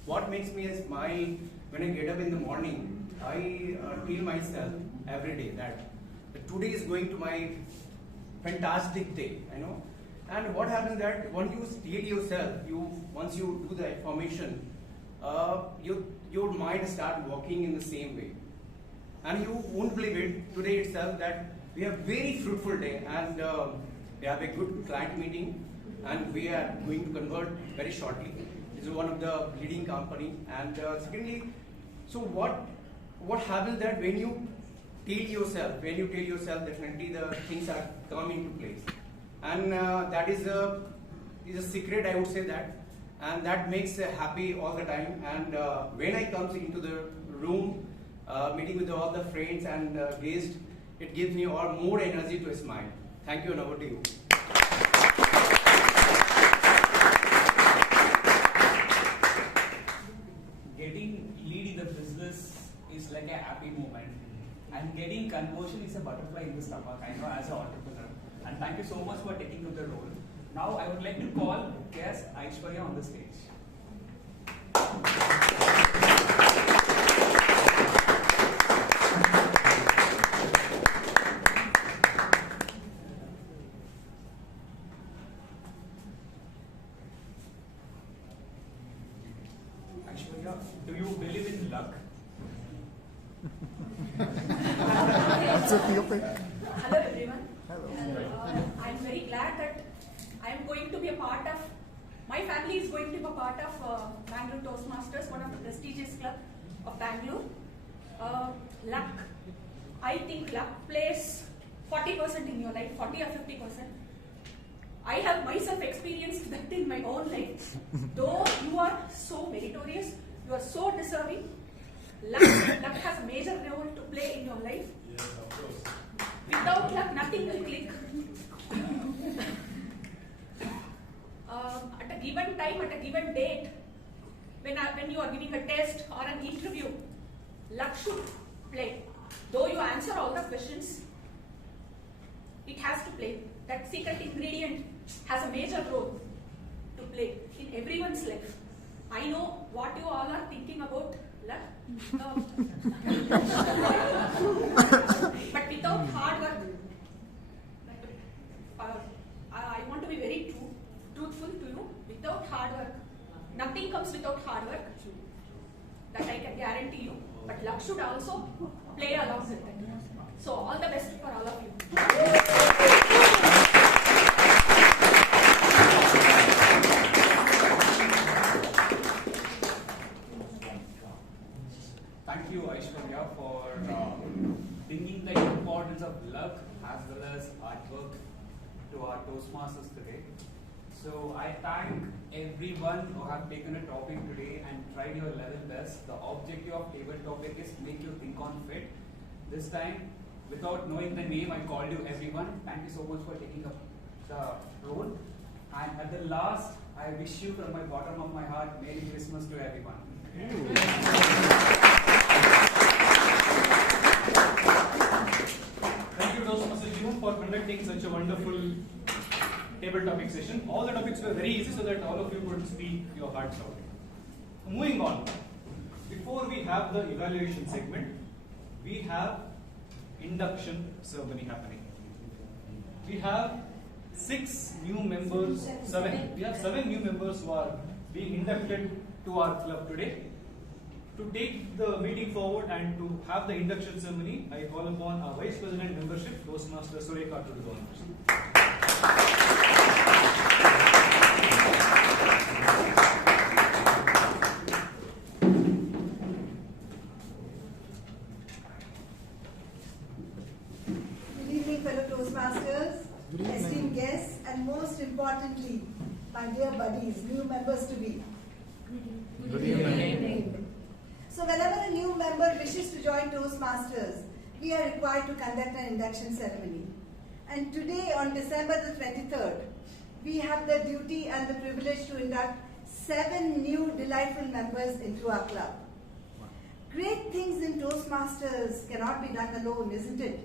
what makes me smile when I get up in the morning, I tell myself every day that today is going to my fantastic day, you know. And what happens that when you tell yourself, once you do the affirmation, your mind start working in the same way. And you won't believe it today itself that we have very fruitful day, and we have a good client meeting, and we are going to convert very shortly. This is one of the leading company. And secondly, so what happens that when you tell yourself, definitely the things are come into place. And that is a secret, I would say that, and that makes happy all the time. And when I come into the room, meeting with all the friends and guests, it gives me more energy to smile. Thank you, and over to you. Getting lead in the business is like a happy moment, and getting conversion is a butterfly in the stomach, I know, as an entrepreneur. And thank you so much for taking up the role. Now I would like to call guest Aishwarya on the stage. Hello everyone. I'm very glad that I am going to be a part of, my family is going to be a part of Bangalore Toastmasters, one of the prestigious club of Bangalore. Luck, I think luck plays 40% in your life, 40 or 50%. I have myself experienced that in my own life. Though you are so meritorious, you are so deserving, luck has a major role to play in your life. Yes, of course. Without luck, nothing will click. At a given time, at a given date, when you are giving a test or an interview, luck should play. Though you answer all the questions, it has to play. That secret ingredient has a major role to play in everyone's life. I know what you all are thinking about luck. But without hard work, I want to be very truthful to you. Without hard work, nothing comes without hard work. That I can guarantee you. But luck should also play along with it. So all the best for all of you. Thank you, Aishwarya, for bringing the importance of luck as well as hard work to our Toastmasters today. So I thank everyone who have taken a topic today and tried your level best. The objective of table topic is to make you think on fit. This time, without knowing the name, I called you everyone. Thank you so much for taking up the role. And at the last, I wish you from my bottom of my heart, Merry Christmas to everyone. Thank you, Toastmasters, for conducting such a wonderful table topic session. All the topics were very easy so that all of you could speak your hearts out. Moving on, before we have the evaluation segment, we have induction ceremony happening. We have 6 new members, 7. We have 7 new members who are being inducted to our club today. To take the meeting forward and to have the induction ceremony, I call upon our Vice President membership, Toastmaster Sureka, to do the honors. Good evening, fellow Toastmasters, esteemed guests, and most importantly, my dear buddies, new members to be. Good evening. So whenever a new member wishes to join Toastmasters, we are required to conduct an induction ceremony. And today, on December the 23rd, we have the duty and the privilege to induct 7 new delightful members into our club. Great things in Toastmasters cannot be done alone, isn't it?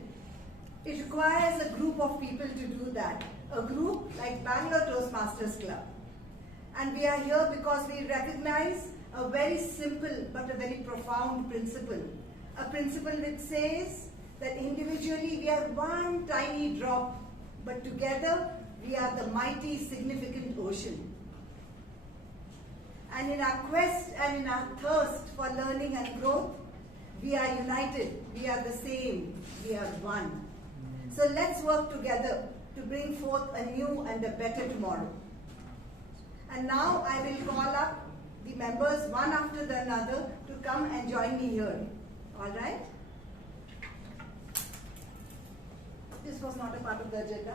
It requires a group of people to do that, a group like Bangalore Toastmasters Club. And we are here because we recognize a very simple but a very profound principle. A principle which says that individually we are one tiny drop, but together we are the mighty significant ocean. And in our quest and in our thirst for learning and growth, we are united, we are the same, we are one. So let's work together to bring forth a new and a better tomorrow. And now I will call up the members one after the another to come and join me here. All right? This was not a part of the agenda.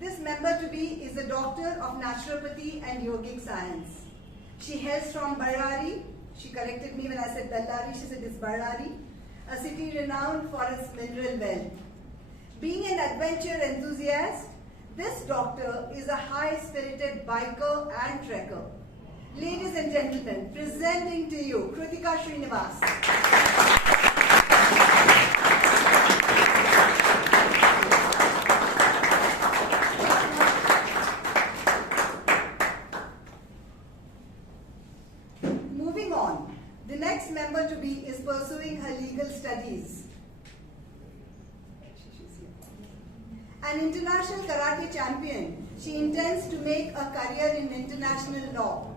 This member to be is a doctor of naturopathy and yogic science. She hails from Ballari. She corrected me when I said Ballari. She said it's Ballari, a city renowned for its mineral wealth. Being an adventure enthusiast, this doctor is a high-spirited biker and trekker. Ladies and gentlemen, presenting to you Kritika Srinivas. Moving on, the next member to be is pursuing her legal studies. An international karate champion, she intends to make a career in international law.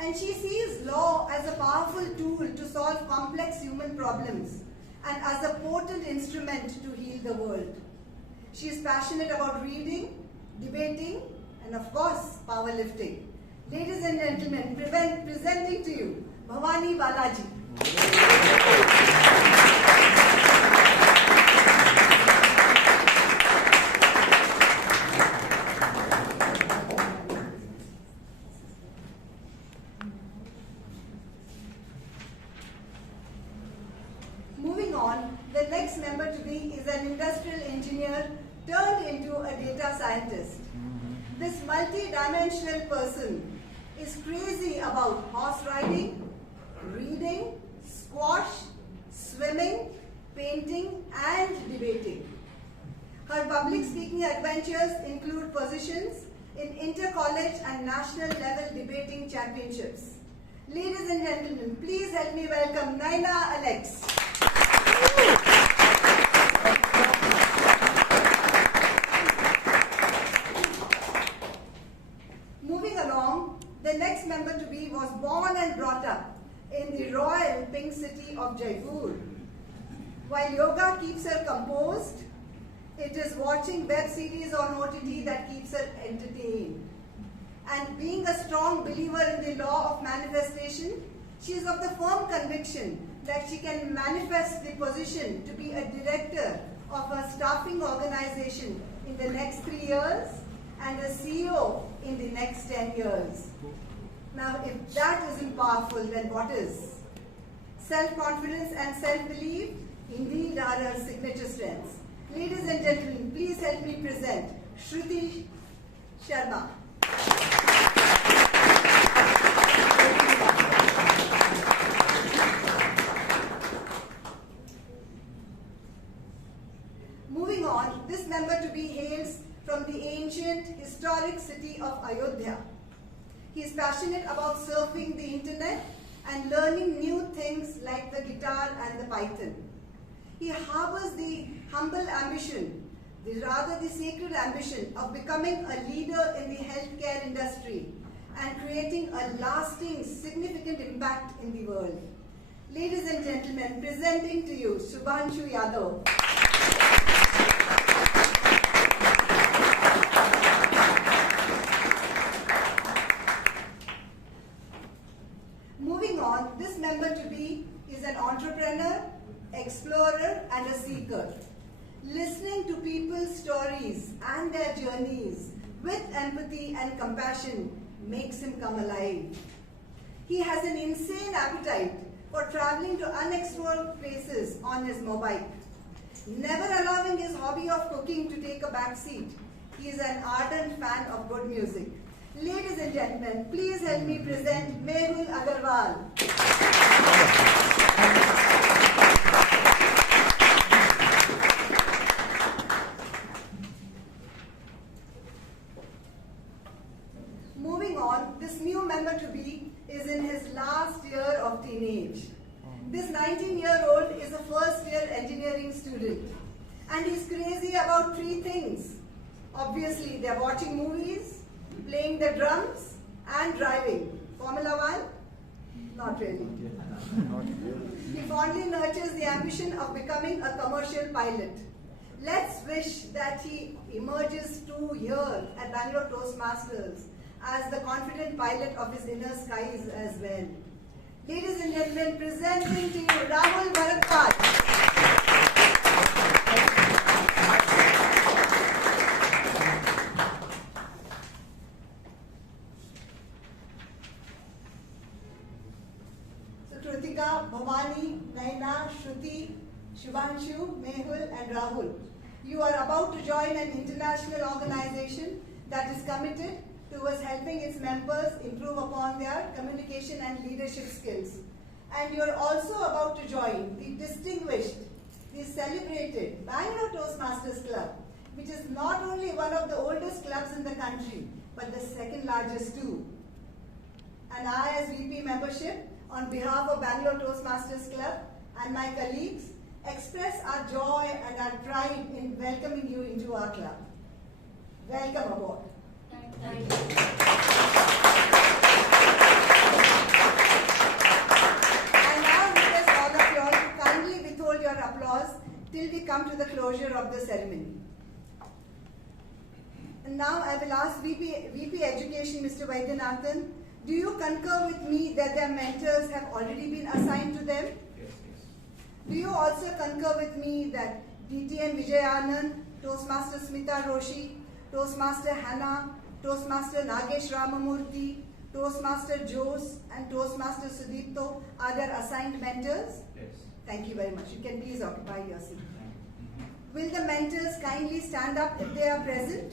And she sees law as a powerful tool to solve complex human problems and as a potent instrument to heal the world. She is passionate about reading, debating, and of course, powerlifting. Ladies and gentlemen, presenting to you, Bhavani Balaji. Moving on, the next member to be is an industrial engineer turned into a data scientist. This multi-dimensional person is crazy about horse riding, reading, squash, swimming, painting, and debating. Her public speaking adventures include positions in inter-college and national level debating championships. Ladies and gentlemen, please help me welcome Naina Alex. Moving along, the next member to be was born and brought up in the royal pink city of Jaipur. While yoga keeps her composed, it is watching web series on OTT that keeps her entertained. And being a strong believer in the law of manifestation, she is of the firm conviction that she can manifest the position to be a director of a staffing organization in the next 3 years and a CEO in the next 10 years. Now, if that isn't powerful, then what is? Self-confidence and self-belief indeed are her signature strengths. Ladies and gentlemen, please help me present Shruti Sharma. Moving on, this member to be hails from the ancient historic city of Ayodhya. He is passionate about surfing the internet and learning new things like the guitar and the Python. He harbors the humble ambition, rather the sacred ambition of becoming a leader in the healthcare industry and creating a lasting, significant impact in the world. Ladies and gentlemen, presenting to you Shubhanshu Yadav. Moving on, this member to be is an entrepreneur, explorer, and a seeker. Listening to people's stories and their journeys with empathy and compassion makes him come alive. He has an insane appetite for traveling to unexplored places on his motorbike. Never allowing his hobby of cooking to take a back seat, he is an ardent fan of good music. Ladies and gentlemen, please help me present Mehul Agarwal. Moving on, this new member to be is in his last year of teenage. This 19-year-old is a first-year engineering student, and he's crazy about 3 things. Obviously, they're watching movies, playing the drums, and driving. Formula 1? Not really. He fondly nurtures the ambition of becoming a commercial pilot. Let's wish that he emerges here at Bangalore Toastmasters as the confident pilot of his inner skies as well. Ladies and gentlemen, presenting to you Rahul Bharatwaj. Kritika, Bhavani, Naina, Shruti, Shubhanshu, Mehul, and Rahul. You are about to join an international organization that is committed towards helping its members improve upon their communication and leadership skills. And you are also about to join the distinguished, the celebrated Bangalore Toastmasters Club, which is not only one of the oldest clubs in the country, but the second largest too. And I, as VP membership, on behalf of Bangalore Toastmasters Club and my colleagues, express our joy and our pride in welcoming you into our club. Welcome aboard. Thank you. I now request all till we come to the closure of the ceremony. And now I will ask VP Education, Mr. Vaidyanathan, do you concur with me that their mentors have already been assigned to them? Yes. Do you also concur with me that DTM Vijayanand, Toastmaster Smita Roshi, Toastmaster Hannah, Toastmaster Nagesh Ramamurthy, Toastmaster Jose and Toastmaster Sudipto are their assigned mentors? Yes. Thank you very much. You can please occupy your seat. Will the mentors kindly stand up if they are present?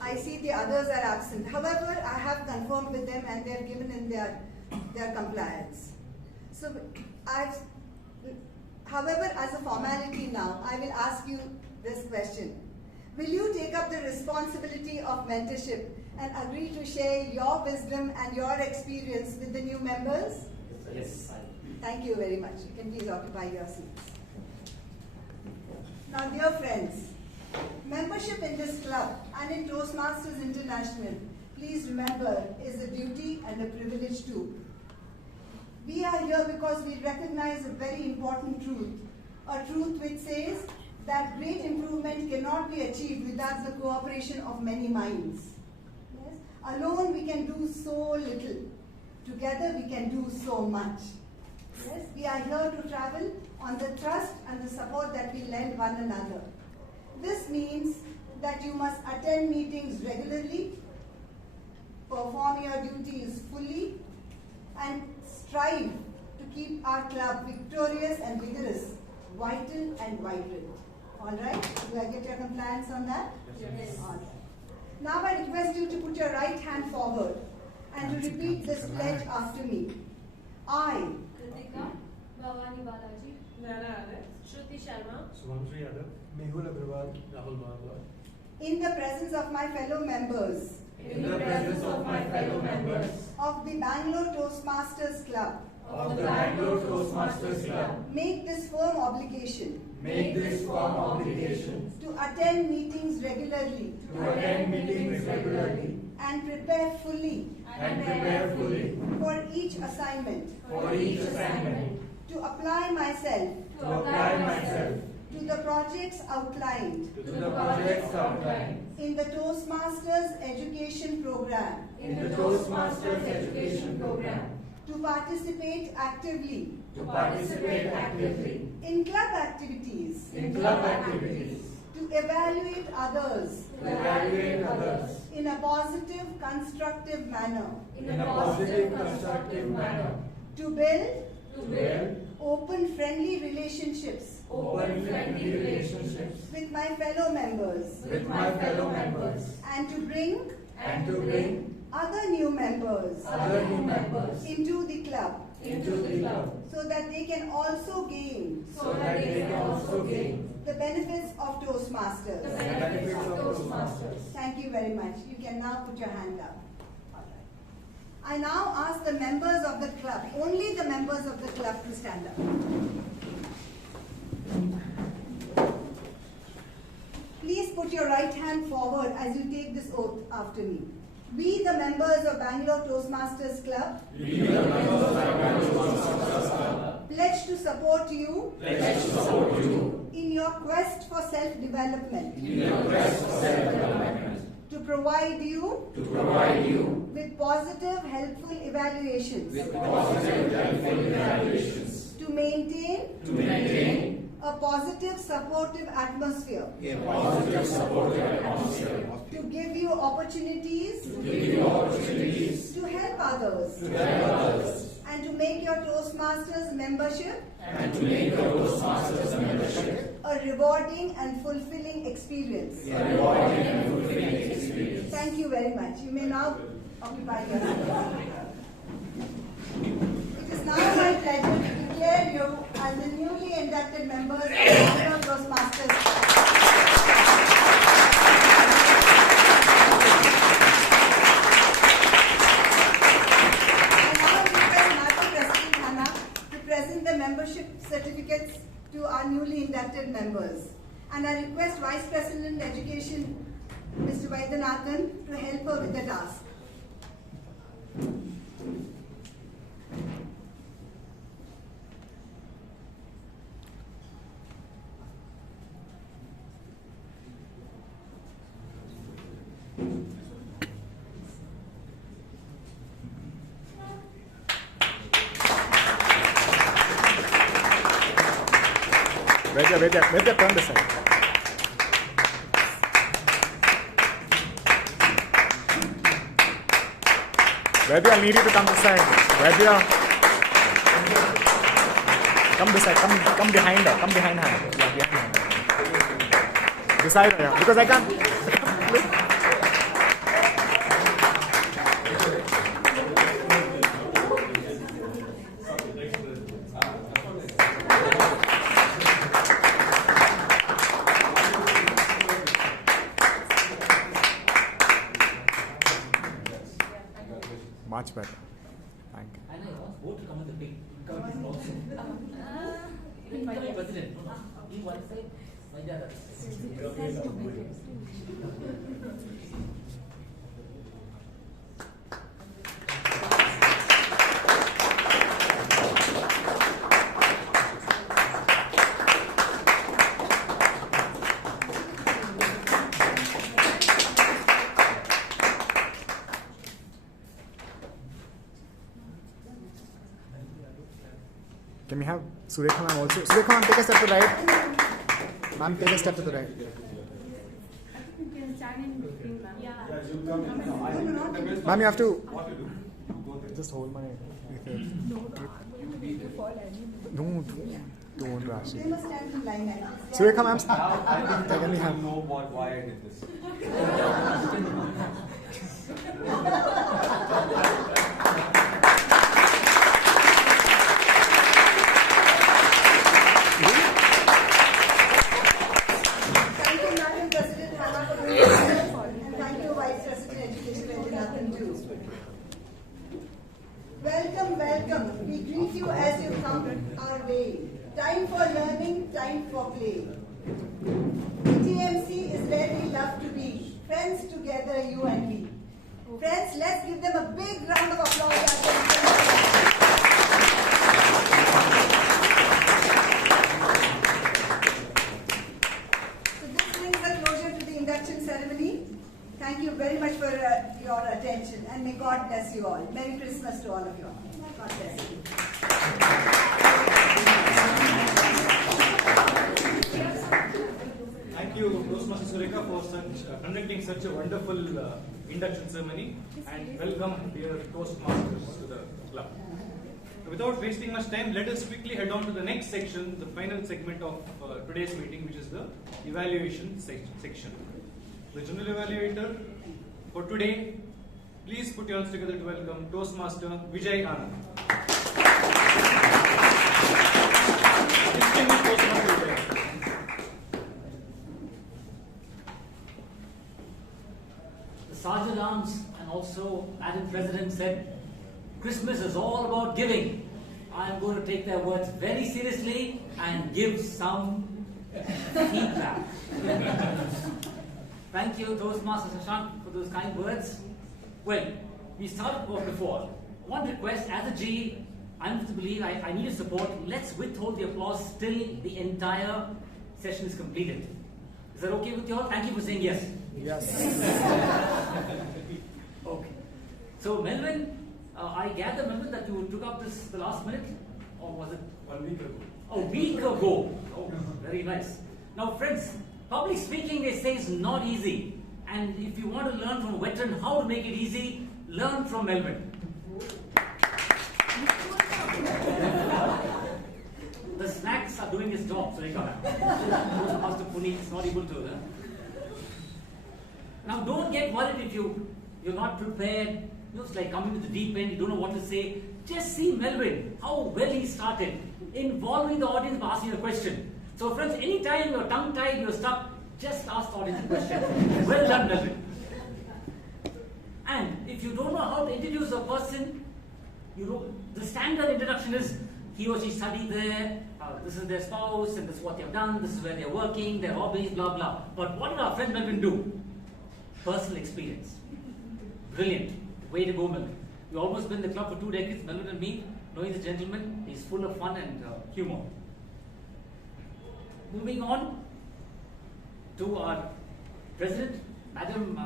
I see the others are absent. However, I have confirmed with them and they have given in their compliance. So, however, as a formality now, I will ask you this question. Will you take up the responsibility of mentorship and agree to share your wisdom and your experience with the new members? Yes. Thank you very much. You can please occupy your seats. Now, dear friends, membership in this club and in Toastmasters International, please remember, is a duty and a privilege too. We are here because we recognize a very important truth, a truth which says that great improvement cannot be achieved without the cooperation of many minds. Yes? Alone we can do so little. Together we can do so much. Yes? We are here to travel on the trust and the support that we lend one another. This means that you must attend meetings regularly, perform your duties fully, and strive to keep our club victorious and vigorous, vital and vibrant. All right? Do I get your compliance on that? Yes. All right. Now I request you to put your right hand forward and to repeat this pledge after me. I, Kritika, Bhavani Balaji, Nana Alex, Shruti Sharma, Sumantri Yadav, Mehul Agrawal, Rahul Bhargava. in the presence of my fellow members In the presence of my fellow members of the Bangalore Toastmasters Club, of the Bangalore Toastmasters Club, make this firm obligation make this firm obligation to attend meetings regularly to attend meetings regularly and prepare fully and prepare fully for each assignment, for each assignment, to apply myself to apply myself to the projects outlined to the projects outlined in the Toastmasters Education Program, in the Toastmasters Education Program, to participate actively to participate actively in club activities, in club activities, to evaluate others to evaluate others in a positive, constructive manner, in a positive, constructive manner, to build to build open, friendly relationships open, friendly relationships with my fellow members, with my fellow members, and to bring other new members into the club, so that they can also gain the benefits of Toastmasters. Thank you very much. You can now put your hand up. All right. I now ask the members of the club, only the members of the club, to stand up. Please put your right hand forward as you take this oath after me. We, the members of Bangalore Toastmasters Club, pledge to support you in your quest for self-development, to provide you with positive, helpful evaluations, to maintain a positive, supportive atmosphere, to give you opportunities, to help others, and to make your Toastmasters membership a rewarding and fulfilling experience. Thank you very much. You may now occupy your seat. It is now my pleasure to declare you as the newly inducted members of Bangalore Toastmasters Club. Membership certificates to our newly inducted members. And I request Vice President Education, Mr. Vaidyanathan, to help her with the task. Wait there, turn this side. Webby, I need you to come this side. Webby, come this side. Come behind her. Come behind her. Yeah, behind her. This side, yeah. Because I can't. Much better. Thank you. And I want both to come in the big. Come in also. Even my president. He one side, my the other. Can we have Surekha ma'am also? Surekha ma'am, take a step to the right. Ma'am, take a step to the right. Ma'am, you have to just hold my. Don't rush. They must stand in line. Surekha ma'am, Can we have know why I did this? Welcome. We greet you as you come our way. Time for learning, time for play. TMC is where we love to be. Friends together, you and me. Friends, let's give them a big round of applause as they So this brings a closure to the induction ceremony. Thank you very much for your attention, and may God bless you all. Merry Christmas to all of you all. God bless you. Thank you, Toastmaster Surekha, for conducting such a wonderful induction ceremony, and welcome dear Toastmasters to the club. Without wasting much time, let us quickly head on to the next section, the final segment of today's meeting, which is the evaluation section. The general evaluator for today, please put your hands together to welcome Toastmaster Vijay Anand. Distinguished Toastmaster Vijay. The Sergeant Arms and also Madam President said, Christmas is all about giving. I'm going to take their words very seriously and give some feedback. Thank you, Toastmaster Shashank, for those kind words. Well, we started before. One request, as a G, I'm to believe I need your support. Let's withhold the applause till the entire session is completed. Is that okay with you all? Thank you for saying yes. Yes. Okay. So, Melvin, I gather, Melvin, that you took up this the last minute, or was it 1 week ago? A week ago. Oh, very nice. Now, friends, public speaking, they say, is not easy. And if you want to learn from a veteran how to make it easy, learn from Melvin. The snacks are doing its job, so you got it. Master Puneet is not able to. Now, don't get worried if you're not prepared. It's like coming to the deep end, you don't know what to say. Just see Melvin, how well he started, involving the audience by asking a question. So friends, anytime you're tongue-tied, you're stuck, just ask the audience a question. Well done, Melvin. And if you don't know how to introduce a person, the standard introduction is, he or she studied there, this is their spouse, and this is what they've done, this is where they're working, their hobbies, blah, blah. But what did our friend Melvin do? Personal experience. Brilliant. Way to go, Melvin. We've almost been in the club for 2 decades, Melvin and me, knowing the gentleman. He's full of fun and humor. Moving on to our president, Madam.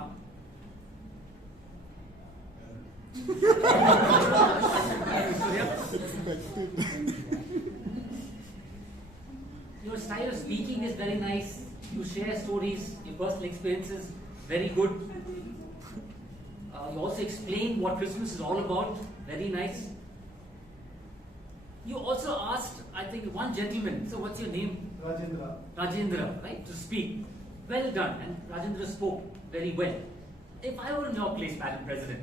Your style is always very nice. You share stories, your personal experiences, very good. You also explain what Christmas is all about, very nice. You also asked, I think, one gentleman, so what's your name? Rajendra. Rajendra, right, to speak. Well done, and Rajendra spoke very well. If I were in your place, Madam President,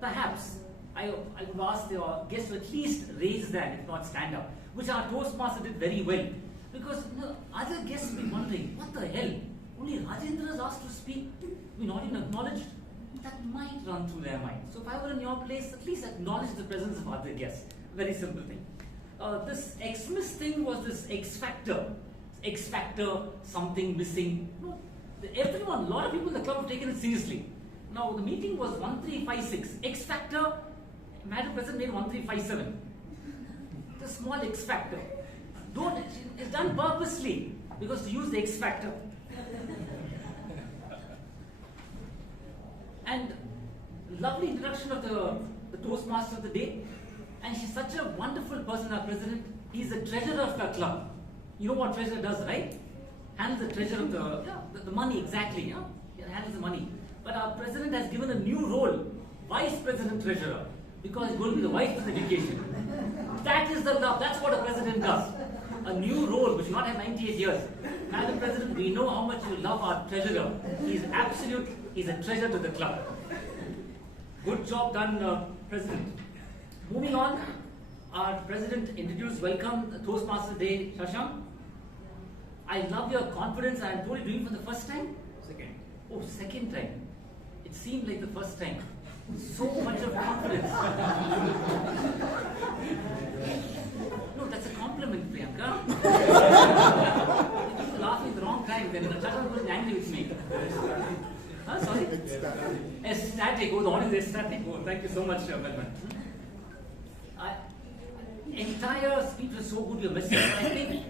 perhaps I would ask the guests to at least raise their hand, if not stand up, which our Toastmaster did very well. Because other guests will be wondering, what the hell? Only Rajendra is asked to speak, we're not even acknowledged. That might run through their mind. So if I were in your place, at least acknowledge the presence of other guests. Very simple thing. This Xmas thing was this X Factor. X Factor, something missing. No, everyone, a lot of people in the club have taken it seriously. Now the meeting was 1356. X Factor, Madam President made 1357. The small X Factor. It's done purposely because to use the X Factor. And lovely introduction of the Toastmaster of the day. And she's such a wonderful person, our president. He's the treasurer of the club. You know what treasurer does, right? Handles the treasure of the money, exactly. Yeah? He handles the money. But our president has given a new role, vice president treasurer, because he's going to be the vice president education. That is the love. That's what a president does. A new role, which you not have 98 years. Madam President, we know how much you love our treasurer. He's a treasure to the club. Good job done, President. Moving on, our President introduced, welcome the Toastmaster Day, Shashank. I love your confidence. I am totally doing it for the first time. Second. Oh, second time. It seemed like the first time. So much of confidence. No, that's a compliment, Priyanka. If you're laughing at the wrong time, then Shashank was angry with me. Huh? Sorry? Ecstatic. Oh, the audience is ecstatic. Oh, thank you so much, Melvin. Entire speech was so good, your message. I think,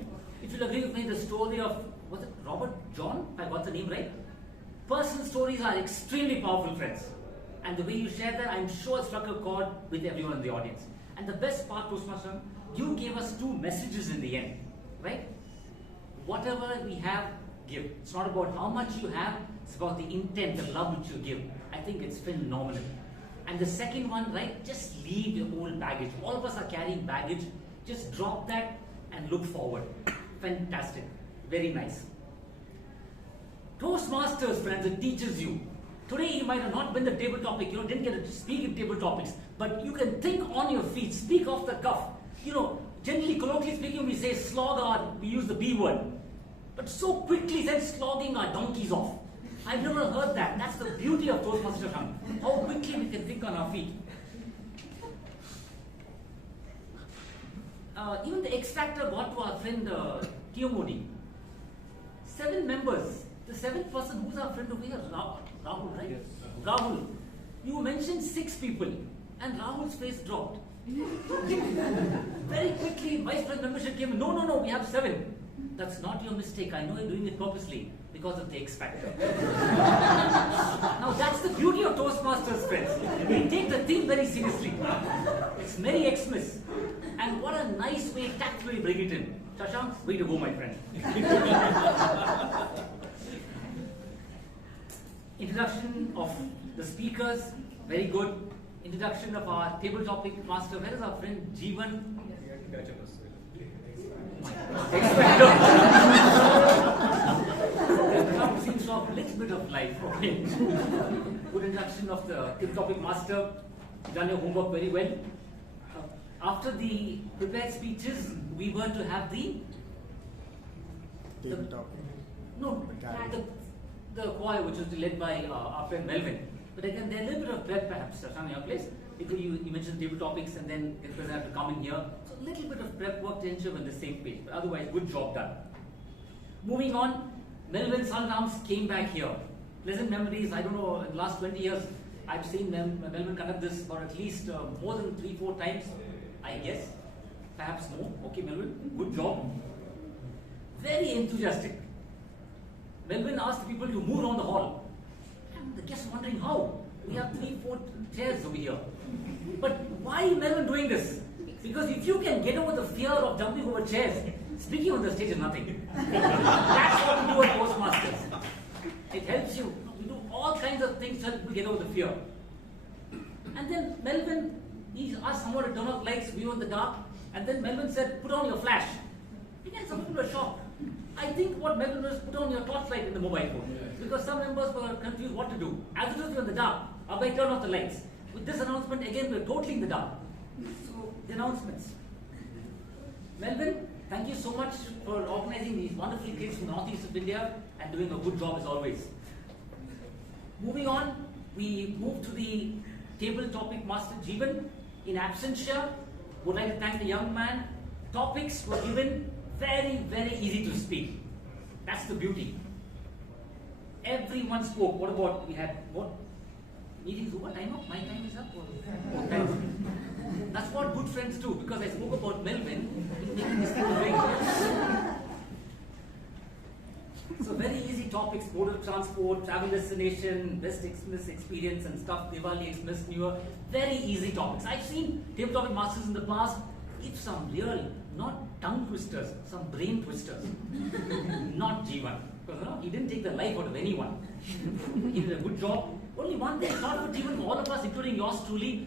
if you'll agree with me, the story of, was it Robert John? If I got the name right. Personal stories are extremely powerful, friends. And the way you shared that, I'm sure it struck a chord with everyone in the audience. And the best part, Toastmaster, you gave us two messages in the end, right? Whatever we have, give. It's not about how much you have, it's about the intent, the love which you give. I think it's phenomenal. And the second one, right, just leave your old baggage. All of us are carrying baggage. Just drop that and look forward. Fantastic. Very nice. Toastmasters, friends, it teaches you. Today you might have not been the table topic, didn't get to speak in table topics, but you can think on your feet, speak off the cuff. Generally, colloquially speaking, we say slog we use the B word. But so quickly said slogging our donkeys off. I've never heard that. That's the beauty of Toastmaster Shashank. How quickly we can think on our feet. Even the X Factor got to our friend Tio Modi. 7 members. The 7th person, who's our friend over here? Rahul, right? Yes. Rahul. You mentioned 6 people, and Rahul's face dropped. Very quickly, Vice President membership came. No, we have 7. That's not your mistake. I know you're doing it purposely because of the X Factor. Now that's the beauty of Toastmasters, friends. We take the theme very seriously. It's Merry Xmas. And what a nice way, tactfully bring it in. Shashank, way to go, my friend. Introduction of the speakers, very good. Introduction of our table topic master. Where is our friend Jeevan? Seems to have a little bit of life. Okay. Good introduction of the table topic master. You've done your homework very well. After the prepared speeches, we were to have the table topic. No, the choir, which was led by our friend Melvin. But again, there's a little bit of prep perhaps, Shashank, in your place. Because you mentioned table topics and then the president had to come in here. So a little bit of prep work to ensure we're on the same page. But otherwise, good job done. Moving on, Melvin Sunrams came back here. Pleasant memories. I don't know, in the last 20 years, I've seen Melvin conduct this for at least more than 3-4 times, I guess. Perhaps more. Okay, Melvin, good job. Very enthusiastic. Melvin asked people to move around the hall. And the guests were wondering how. We have 3-4 chairs over here. But why Melvin doing this? Because if you can get over the fear of jumping over chairs, Speaking on the stage is nothing. That's what we do at Toastmasters. It helps you. We do all kinds of things to help you get over the fear. And then Melvin, he asked someone to turn off lights, we were in the dark, and then Melvin said, put on your flash. Again, some people were shocked. I think what Melvin was, put on your torchlight in the mobile phone. Because some members were confused what to do. As it is, we were in the dark. I turn off the lights. With this announcement, again, we're totally in the dark. So, the announcements. Melvin, thank you so much for organizing these wonderful kids from the northeast of India and doing a good job as always. Moving on, we move to the table topic master Jeevan. In absentia, would like to thank the young man. Topics were given very, very easy to speak. That's the beauty. Everyone spoke. What about, we had, what? Meetings over, time up? My time is up? Or time up? That's what good friends do, because I spoke about Melvin, it's making this people very So very easy topics, mode of transport, travel destination, best Xmas experience and stuff, Diwali, Xmas, New Year, very easy topics. I've seen table topic masters in the past give some real, not tongue twisters, some brain twisters. Not Jeevan, because he didn't take the life out of anyone. He did a good job. Only one thing, not for Jeevan, for all of us, including yours truly.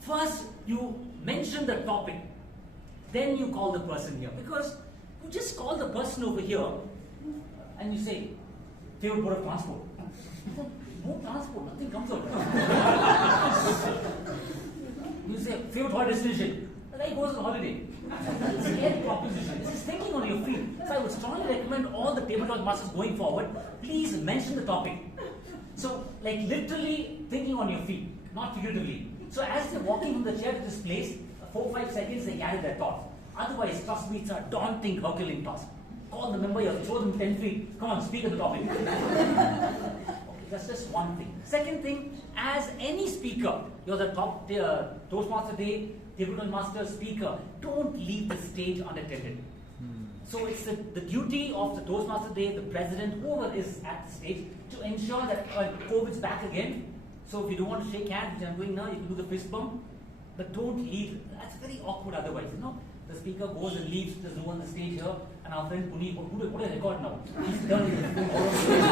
First, you mention the topic, then you call the person here. Because you just call the person over here and you say, favorite mode of transport. No transport, nothing comes out. You say, favorite holiday destination. The guy goes on holiday. It's a scary proposition. This is thinking on your feet. So I would strongly recommend all the tabletop masters going forward, please mention the topic. So, like literally thinking on your feet, not figuratively. So as they're walking from the chair to this place, 4-5 seconds they carry their thoughts. Otherwise, trust me, it's a daunting, Herculean task. Call the member, you have to throw them 10 feet. Come on, speak of the topic. Okay, that's just one thing. Second thing, as any speaker, you're the top Toastmaster Day, Tabletop Master speaker, don't leave the stage unattended. So it's the duty of the Toastmaster Day, the president, whoever is at the stage, to ensure that COVID's back again. So if you don't want to shake hands, which I'm doing now, you can do the fist bump. But don't leave. That's very awkward otherwise, you know. The speaker goes and leaves, there's no one on the stage here, and our friend Puneet, what do I record now? He's turning the phone all over the place,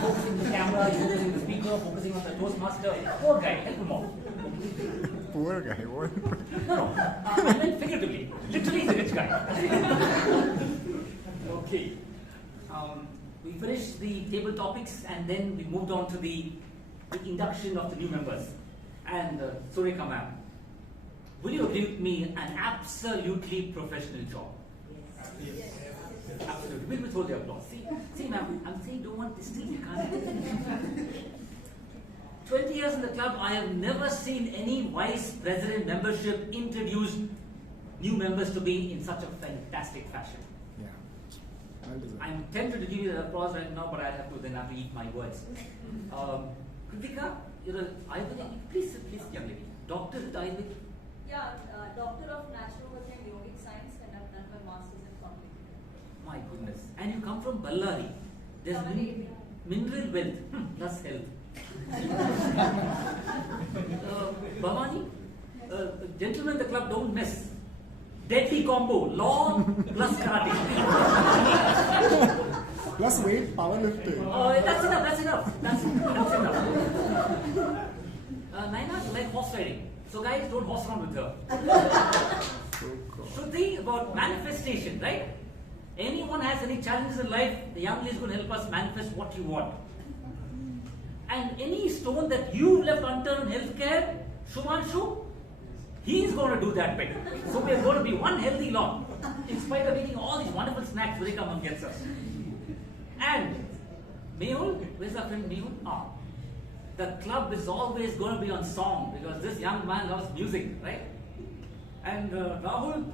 focusing the camera, focusing the speaker, focusing on the Toastmaster. Poor guy, help him out. Poor guy, what? No, I meant figuratively. Literally, he's a rich guy. Okay. We finished the table topics and then we moved on to the induction of the new members. And Sureka ma'am, will you agree with me, an absolutely professional job? Yes. Absolutely. We'll withhold the applause. See ma'am, I'm saying don't want this thing, you can't. 20 years in the club, I have never seen any vice president membership introduce new members to me in such a fantastic fashion. Yeah. I'm tempted to give you the applause right now, but I have to eat my words. Kritika, you're an Ayurvedic, please, young lady. Doctor at Ayurvedic? Yeah, Doctor of Naturopathy and Yogic Science, and I've done my Masters in Public Health. My goodness. And you come from Ballari. There's mineral wealth, plus health. Bhavani, gentlemen in the club, don't miss. Deadly combo, law plus karate. Plus weight, powerlifting. That's enough. Naina, you like horse riding. So guys, don't horse around with her. Shruti, about manifestation, right? Anyone has any challenges in life, the young lady is going to help us manifest what you want. And any stone that you left unturned in healthcare, Shumanshu, he's going to do that bit. So we're going to be one healthy lot, in spite of eating all these wonderful snacks Sureka ma'am gets us. And Mehul, where's our friend Mehul? The club is always going to be on song because this young man loves music, right? And Rahul,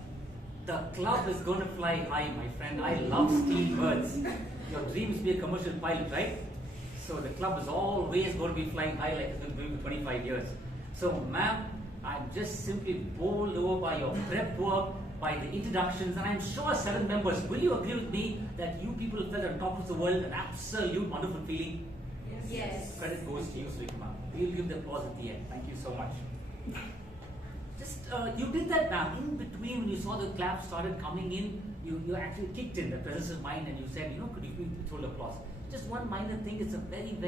the club is going to fly high, my friend. I love steel birds. Your dream is to be a commercial pilot, right? So the club is always going to be flying high like it's been doing for 25 years. So ma'am, I'm just simply bowled over by your prep work, by the introductions, and I'm sure 7 members, will you agree with me that you people felt on top of the world, an absolute wonderful feeling? Yes. Credit goes to you, Sureka ma'am. We'll give the applause at the end. Thank you so much. Just, you did that ma'am. In between, when you saw the clap started coming in, you actually kicked in the presence of mind and you said, could you please withhold applause? Just one minor thing, it's a very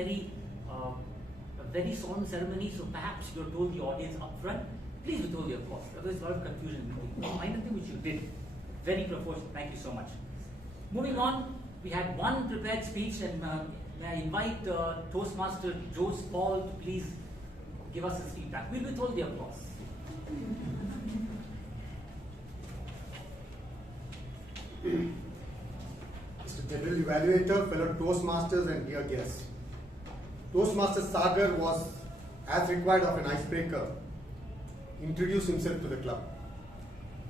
solemn ceremony, so perhaps you're told the audience up front, please withhold the applause. There's a lot of confusion. One minor thing which you did. Very proportionate. Thank you so much. Moving on, we had one prepared speech, and may I invite Toastmaster Jose Paul to please give us his feedback. We'll withhold the applause. Mr. General Evaluator, fellow Toastmasters and dear guests. Toastmaster Sagar was, as required of an icebreaker, introduced himself to the club.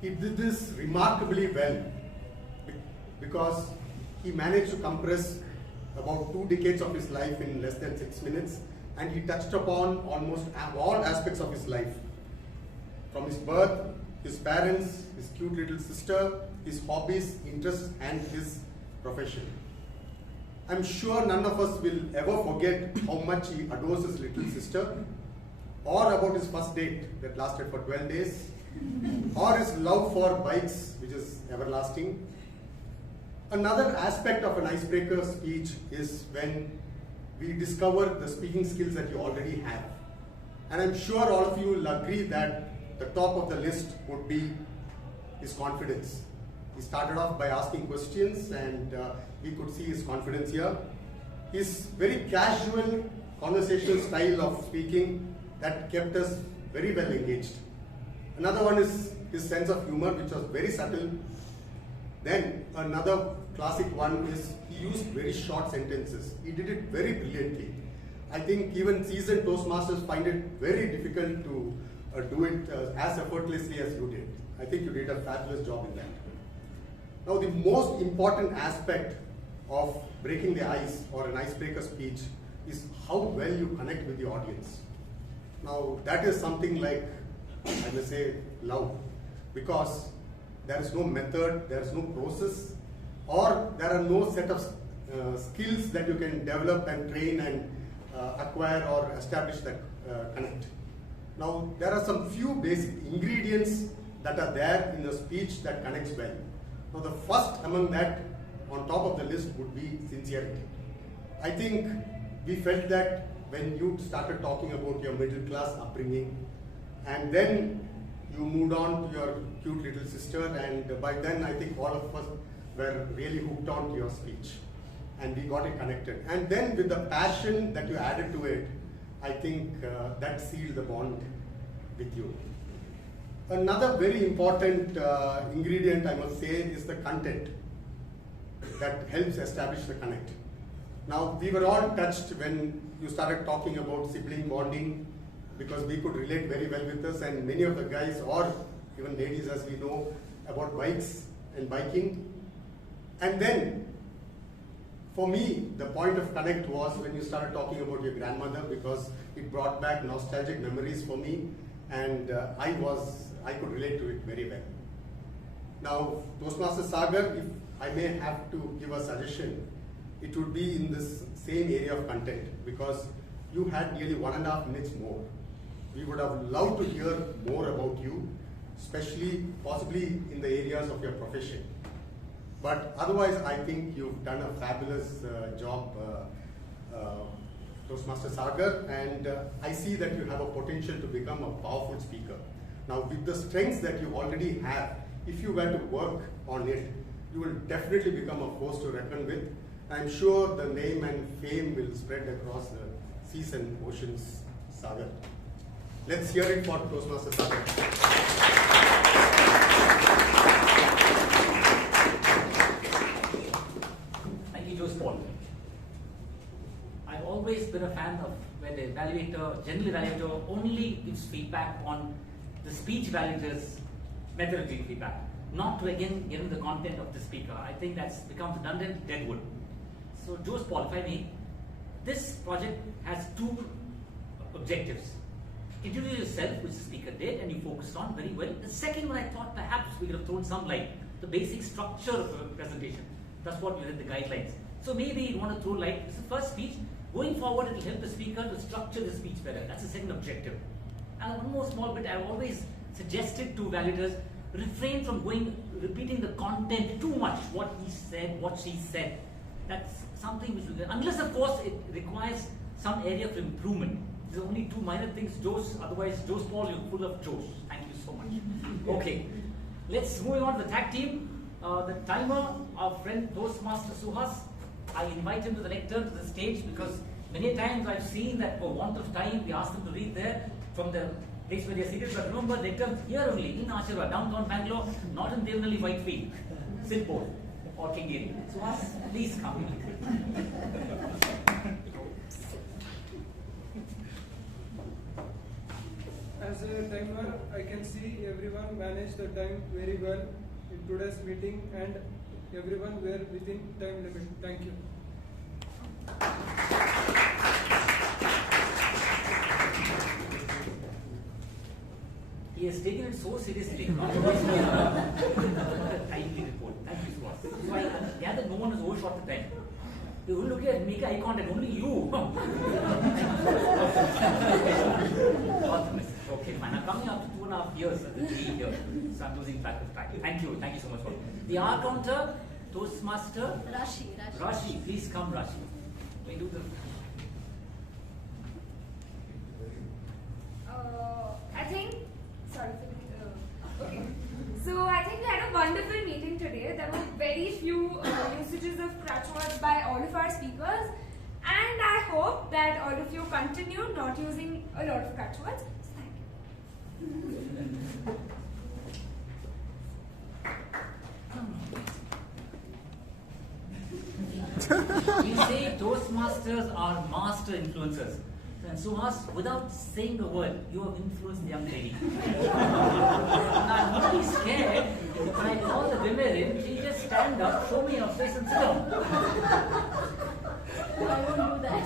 He did this remarkably well because he managed to compress about 2 decades of his life in less than 6 minutes, and he touched upon almost all aspects of his life. From his birth, his parents, his cute little sister, his hobbies, interests, and his profession. I'm sure none of us will ever forget how much he adores his little sister, or about his first date that lasted for 12 days, or his love for bikes, which is everlasting. Another aspect of an icebreaker speech is when we discover the speaking skills that you already have. And I'm sure all of you will agree that the top of the list would be his confidence. He started off by asking questions, and we could see his confidence here. His very casual conversational style of speaking that kept us very well engaged. Another one is his sense of humor, which was very subtle. Then another classic one is he used very short sentences. He did it very brilliantly. I think even seasoned Toastmasters find it very difficult to do it as effortlessly as you did. I think you did a fabulous job in that. Now, the most important aspect of breaking the ice or an icebreaker speech is how well you connect with the audience. Now, that is something like, I must say, love, because there is no method, there is no process, or there are no set of skills that you can develop and train and acquire or establish that connect. Now, there are some few basic ingredients that are there in a speech that connects well. Now, the first among that, on top of the list, would be sincerity. I think we felt that when you started talking about your middle class upbringing, and then you moved on to your cute little sister, and by then I think all of us were really hooked on to your speech, and we got it connected. And then with the passion that you added to it, I think that sealed the bond with you. Another very important ingredient, I must say, is the content that helps establish the connect. Now, we were all touched when you started talking about sibling bonding, because we could relate very well with us, and many of the guys, or even ladies as we know, about bikes and biking. And then, for me, the point of connect was when you started talking about your grandmother, because it brought back nostalgic memories for me, and I could relate to it very well. Now, Toastmaster Sagar, if I may have to give a suggestion, it would be in this same area of content, because you had nearly 1.5 minutes more. We would have loved to hear more about you, especially possibly in the areas of your profession. But otherwise, I think you've done a fabulous job, Toastmaster Sagar, and I see that you have a potential to become a powerful speaker. Now, with the strengths that you already have, if you were to work on it, you will definitely become a force to reckon with. I'm sure the name and fame will spread across the seas and oceans, Sagar. Let's hear it for Toastmaster Sagar. Thank you, Jose Paul. I've always been a fan of when the evaluator, general evaluator, only gives feedback on the speech evaluator's methodology feedback, not to again get into the content of the speaker. I think that's becomes redundant, dead wood. So, Jose Paul, if I may, this project has 2 objectives. Introduce yourself, which the speaker did, and you focused on very well. The second one, I thought perhaps we could have thrown some light, the basic structure of the presentation. That's what we did, the guidelines. So maybe you want to throw light. This is the first speech. Going forward, it will help the speaker to structure the speech better. That's the second objective. And one more small bit, I've always suggested to evaluators, refrain from repeating the content too much, what he said, what she said. That's something which we unless of course it requires some area of improvement. There's only two minor things, otherwise Joe's Paul, you're full of Joes. Thank you so much. Okay, let's move on to the tag team. The timer, our friend Toastmaster Suhas, I invite him to the lectern, to the stage, because many times I've seen that for want of time, we ask them to read there from the place where they are seated. But remember, lecterns here only, in Ashirwad, downtown Bangalore, not in Devnalli Whitefield, Silpur or Kingiri. Suhas, please come. As a timer, I can see everyone managed the time very well in today's meeting, and everyone were within time limit. Thank you. He has taken it so seriously. Timely report. Thank you, Suhas. So I gather no one has overshot the time. You will look at make eye contact, only you. Okay, fine. I'm coming up to 2.5 years at the GE here, so I'm losing track of time. Thank you so much for it. The R counter, Toastmaster Rashi, please come, Rashi. We do the. Okay. So I think we had a wonderful meeting today. There were very few usages of crutch words by all of our speakers, and I hope that all of you continue not using a lot of crutch words. So thank We say Toastmasters are master influencers. And Suhas, without saying a word, you have influenced the young lady. I'm really scared. When I call the women in, she'll just stand up, show me her face and sit down. I won't do that.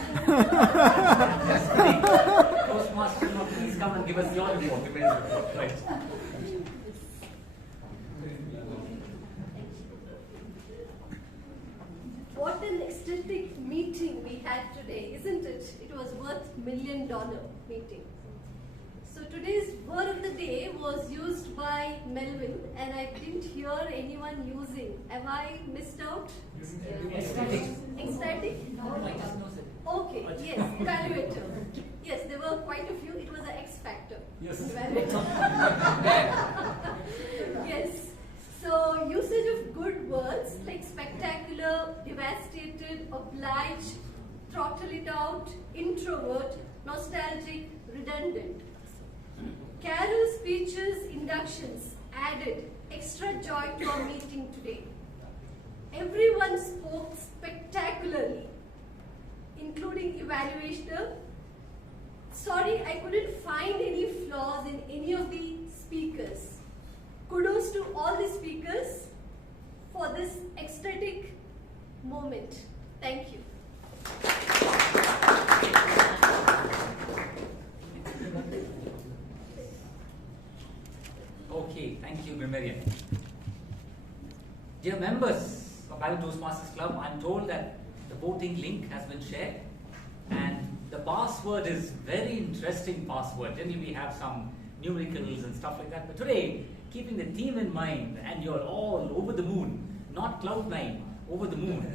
Toastmaster, please come and give us your report. Right. What an ecstatic meeting we had today, isn't it? It was worth $1 million meeting. So today's word of the day was used by Melvin, and I didn't hear anyone using. Have I missed out? Ecstatic. Ecstatic? Okay, yes, evaluator. Yes, there were quite a few. It was an X factor. Yes. Evaluator. Yes. So, usage of good words like spectacular, devastated, oblige, throttle it out, introvert, nostalgic, redundant. Carol speeches, inductions added extra joy to our meeting today. Everyone spoke spectacularly, including evaluator. Sorry, I couldn't find any flaws in any of the speakers. Kudos to all the speakers for this ecstatic moment. Thank you. Okay, thank you, Mimerian. Dear members of Bangalore Toastmasters Club, I'm told that the voting link has been shared, and the password is very interesting password. Generally, we have some numericals and stuff like that, but today, keeping the theme in mind, and you're all over the moon, not cloud9, over the moon.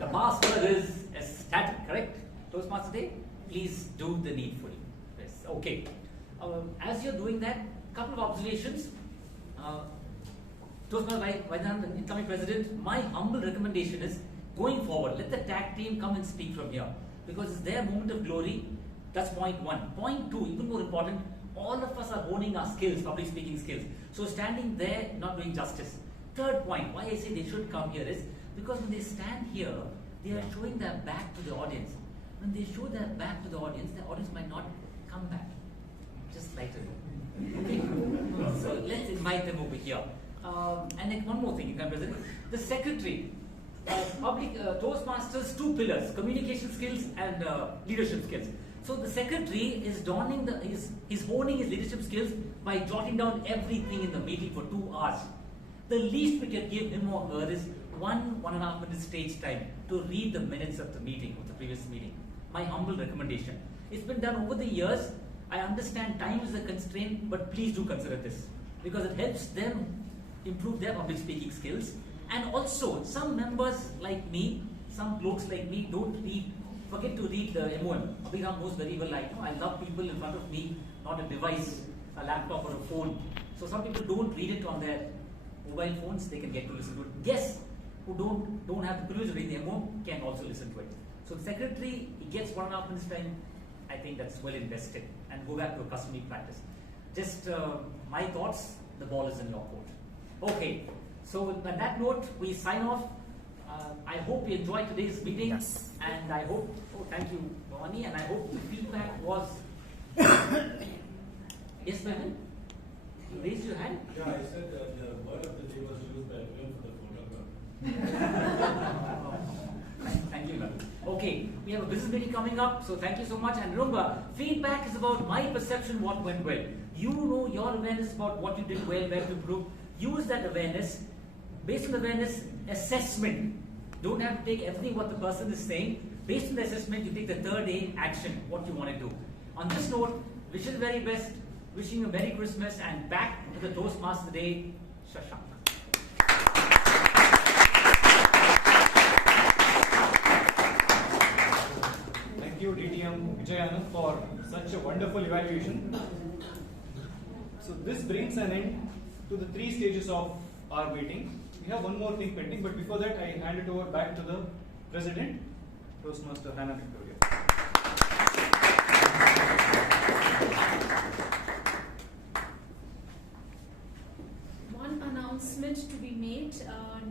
The password is ecstatic, correct? Toastmaster Day, please do the needful. Yes, okay. As you're doing that, couple of observations. Toastmaster Vaidanand, incoming president, my humble recommendation is going forward, let the tag team come and speak from here, because it's their moment of glory. That's point one. Point two, even more important, all of us are honing our skills, public speaking skills. So standing there, not doing justice. Third point, why I say they should come here is because when they stand here, they are showing their back to the audience. When they show their back to the audience might not come back. Just like to know. Okay? So let's invite them over here. And then one more thing, President. The secretary, public Toastmasters, two pillars, communication skills and leadership skills. So the secretary is donning he's honing his leadership skills by jotting down everything in the meeting for 2 hours. The least we can give him or her is 1.5 minutes stage time to read the minutes of the meeting, of the previous meeting. My humble recommendation. It's been done over the years. I understand time is a constraint, but please do consider this, because it helps them improve their public speaking skills. And also, some members like me, some blokes like me forget to read the MOM. Abhinav knows very well, I love people in front of me, not a device, a laptop or a phone. So some people don't read it on their mobile phones, they can get to listen to it. Guests who don't have the privilege of reading the MOM can also listen to it. So the secretary, he gets 1.5 minutes time, I think that's well invested, and go back to a customary practice. Just my thoughts, the ball is in your court. Okay, so on that note, we sign off. I hope you enjoyed today's meeting, and I hope, thank you, Bhavani, and I hope the feedback was, yes, Mehan? You raised your hand? Yeah, I said that the word of the day was used by everyone for the photograph. Thank you, Mehan. Okay, we have a business meeting coming up, so thank you so much. And remember, feedback is about my perception, what went well. You know your awareness about what you did well, where to improve. Use that awareness. Based on the awareness, assessment. Don't have to take everything what the person is saying. Based on the assessment, you take the third A, action, what you want to do. On this note, wish you the very best. Wishing you a Merry Christmas and back to the Toastmaster Day, Shashank. Thank you, DTM Vijayanand, for such a wonderful evaluation. So this brings an end to the 3 stages of our meeting. We have one more thing pending, but before that, I hand it over back to the President, Toastmaster Hannah Victoria. One announcement to be made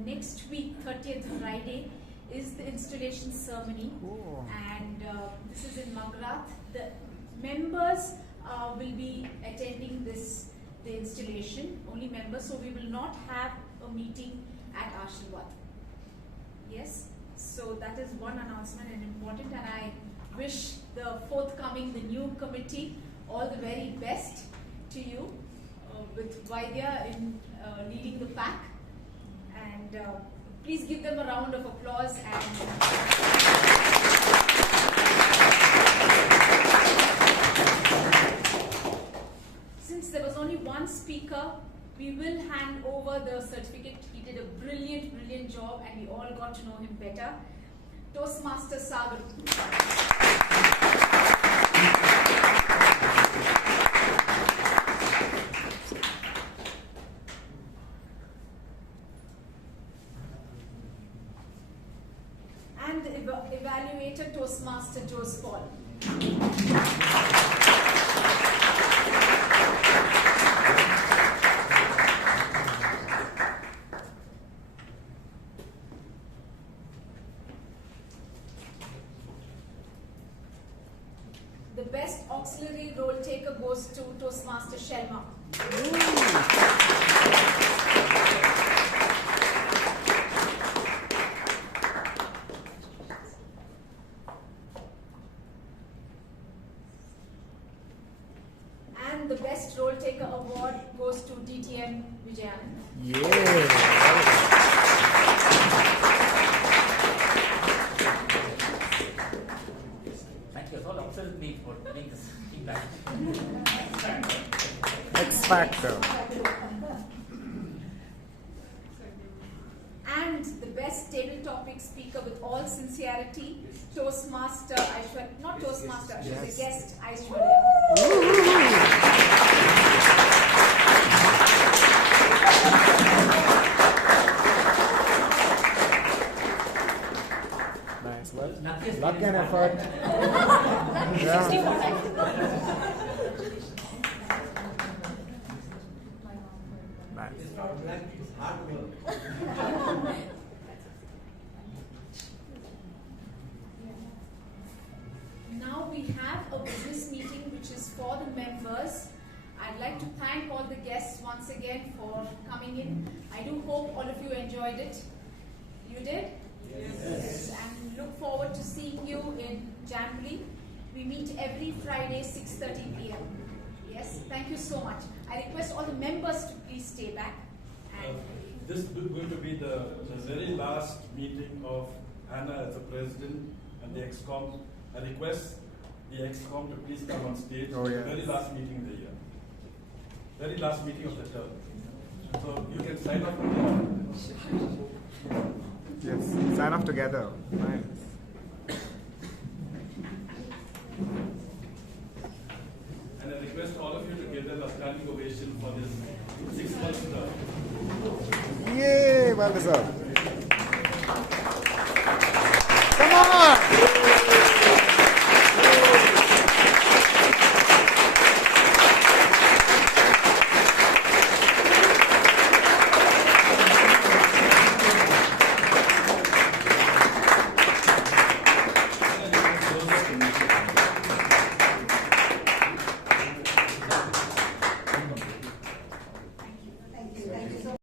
next week, 30th Friday, is the installation ceremony, and this is in Magrath. The members will be attending the installation, only members, so we will not have a meeting at Ashirwad. Yes, so that is one announcement and important, and I wish the new committee all the very best to you, with Vaidya in leading the pack, and please give them a round of applause. Since there was only one speaker, we will hand over the certificate. He did a brilliant job, and we all got to know him better. Toastmaster Sagar. And the evaluator, Toastmaster Jose Paul. The best auxiliary role taker goes to Toastmaster Shelma. And the best role taker award goes to DTM Vijayanand. Thank you. It's all upset with me for doing this feedback. X Factor. And the best table topic speaker with all sincerity, Toastmaster Aishwarya. Not Toastmaster, she's a guest, Aishwarya. Nice. Well, luck and effort. Now we have a business meeting which is for the members. I'd like to thank all the guests once again for coming in. I do hope all of you enjoyed it. You did? Yes. And look forward to seeing you in January. We meet every Friday, 6:30 p.m. Yes, thank you so much. I request all the members to please stay back. And This is going to be the very last meeting of Hannah as the president and the ExCom. I request the ExCom to please come on stage. Oh, yes. Very last meeting of the year. Very last meeting of the term. So you can sign off now. Yes, sign off together. Nice. And I request all of you to give them a standing ovation for this 6 months term. Yay, well deserved. Come on!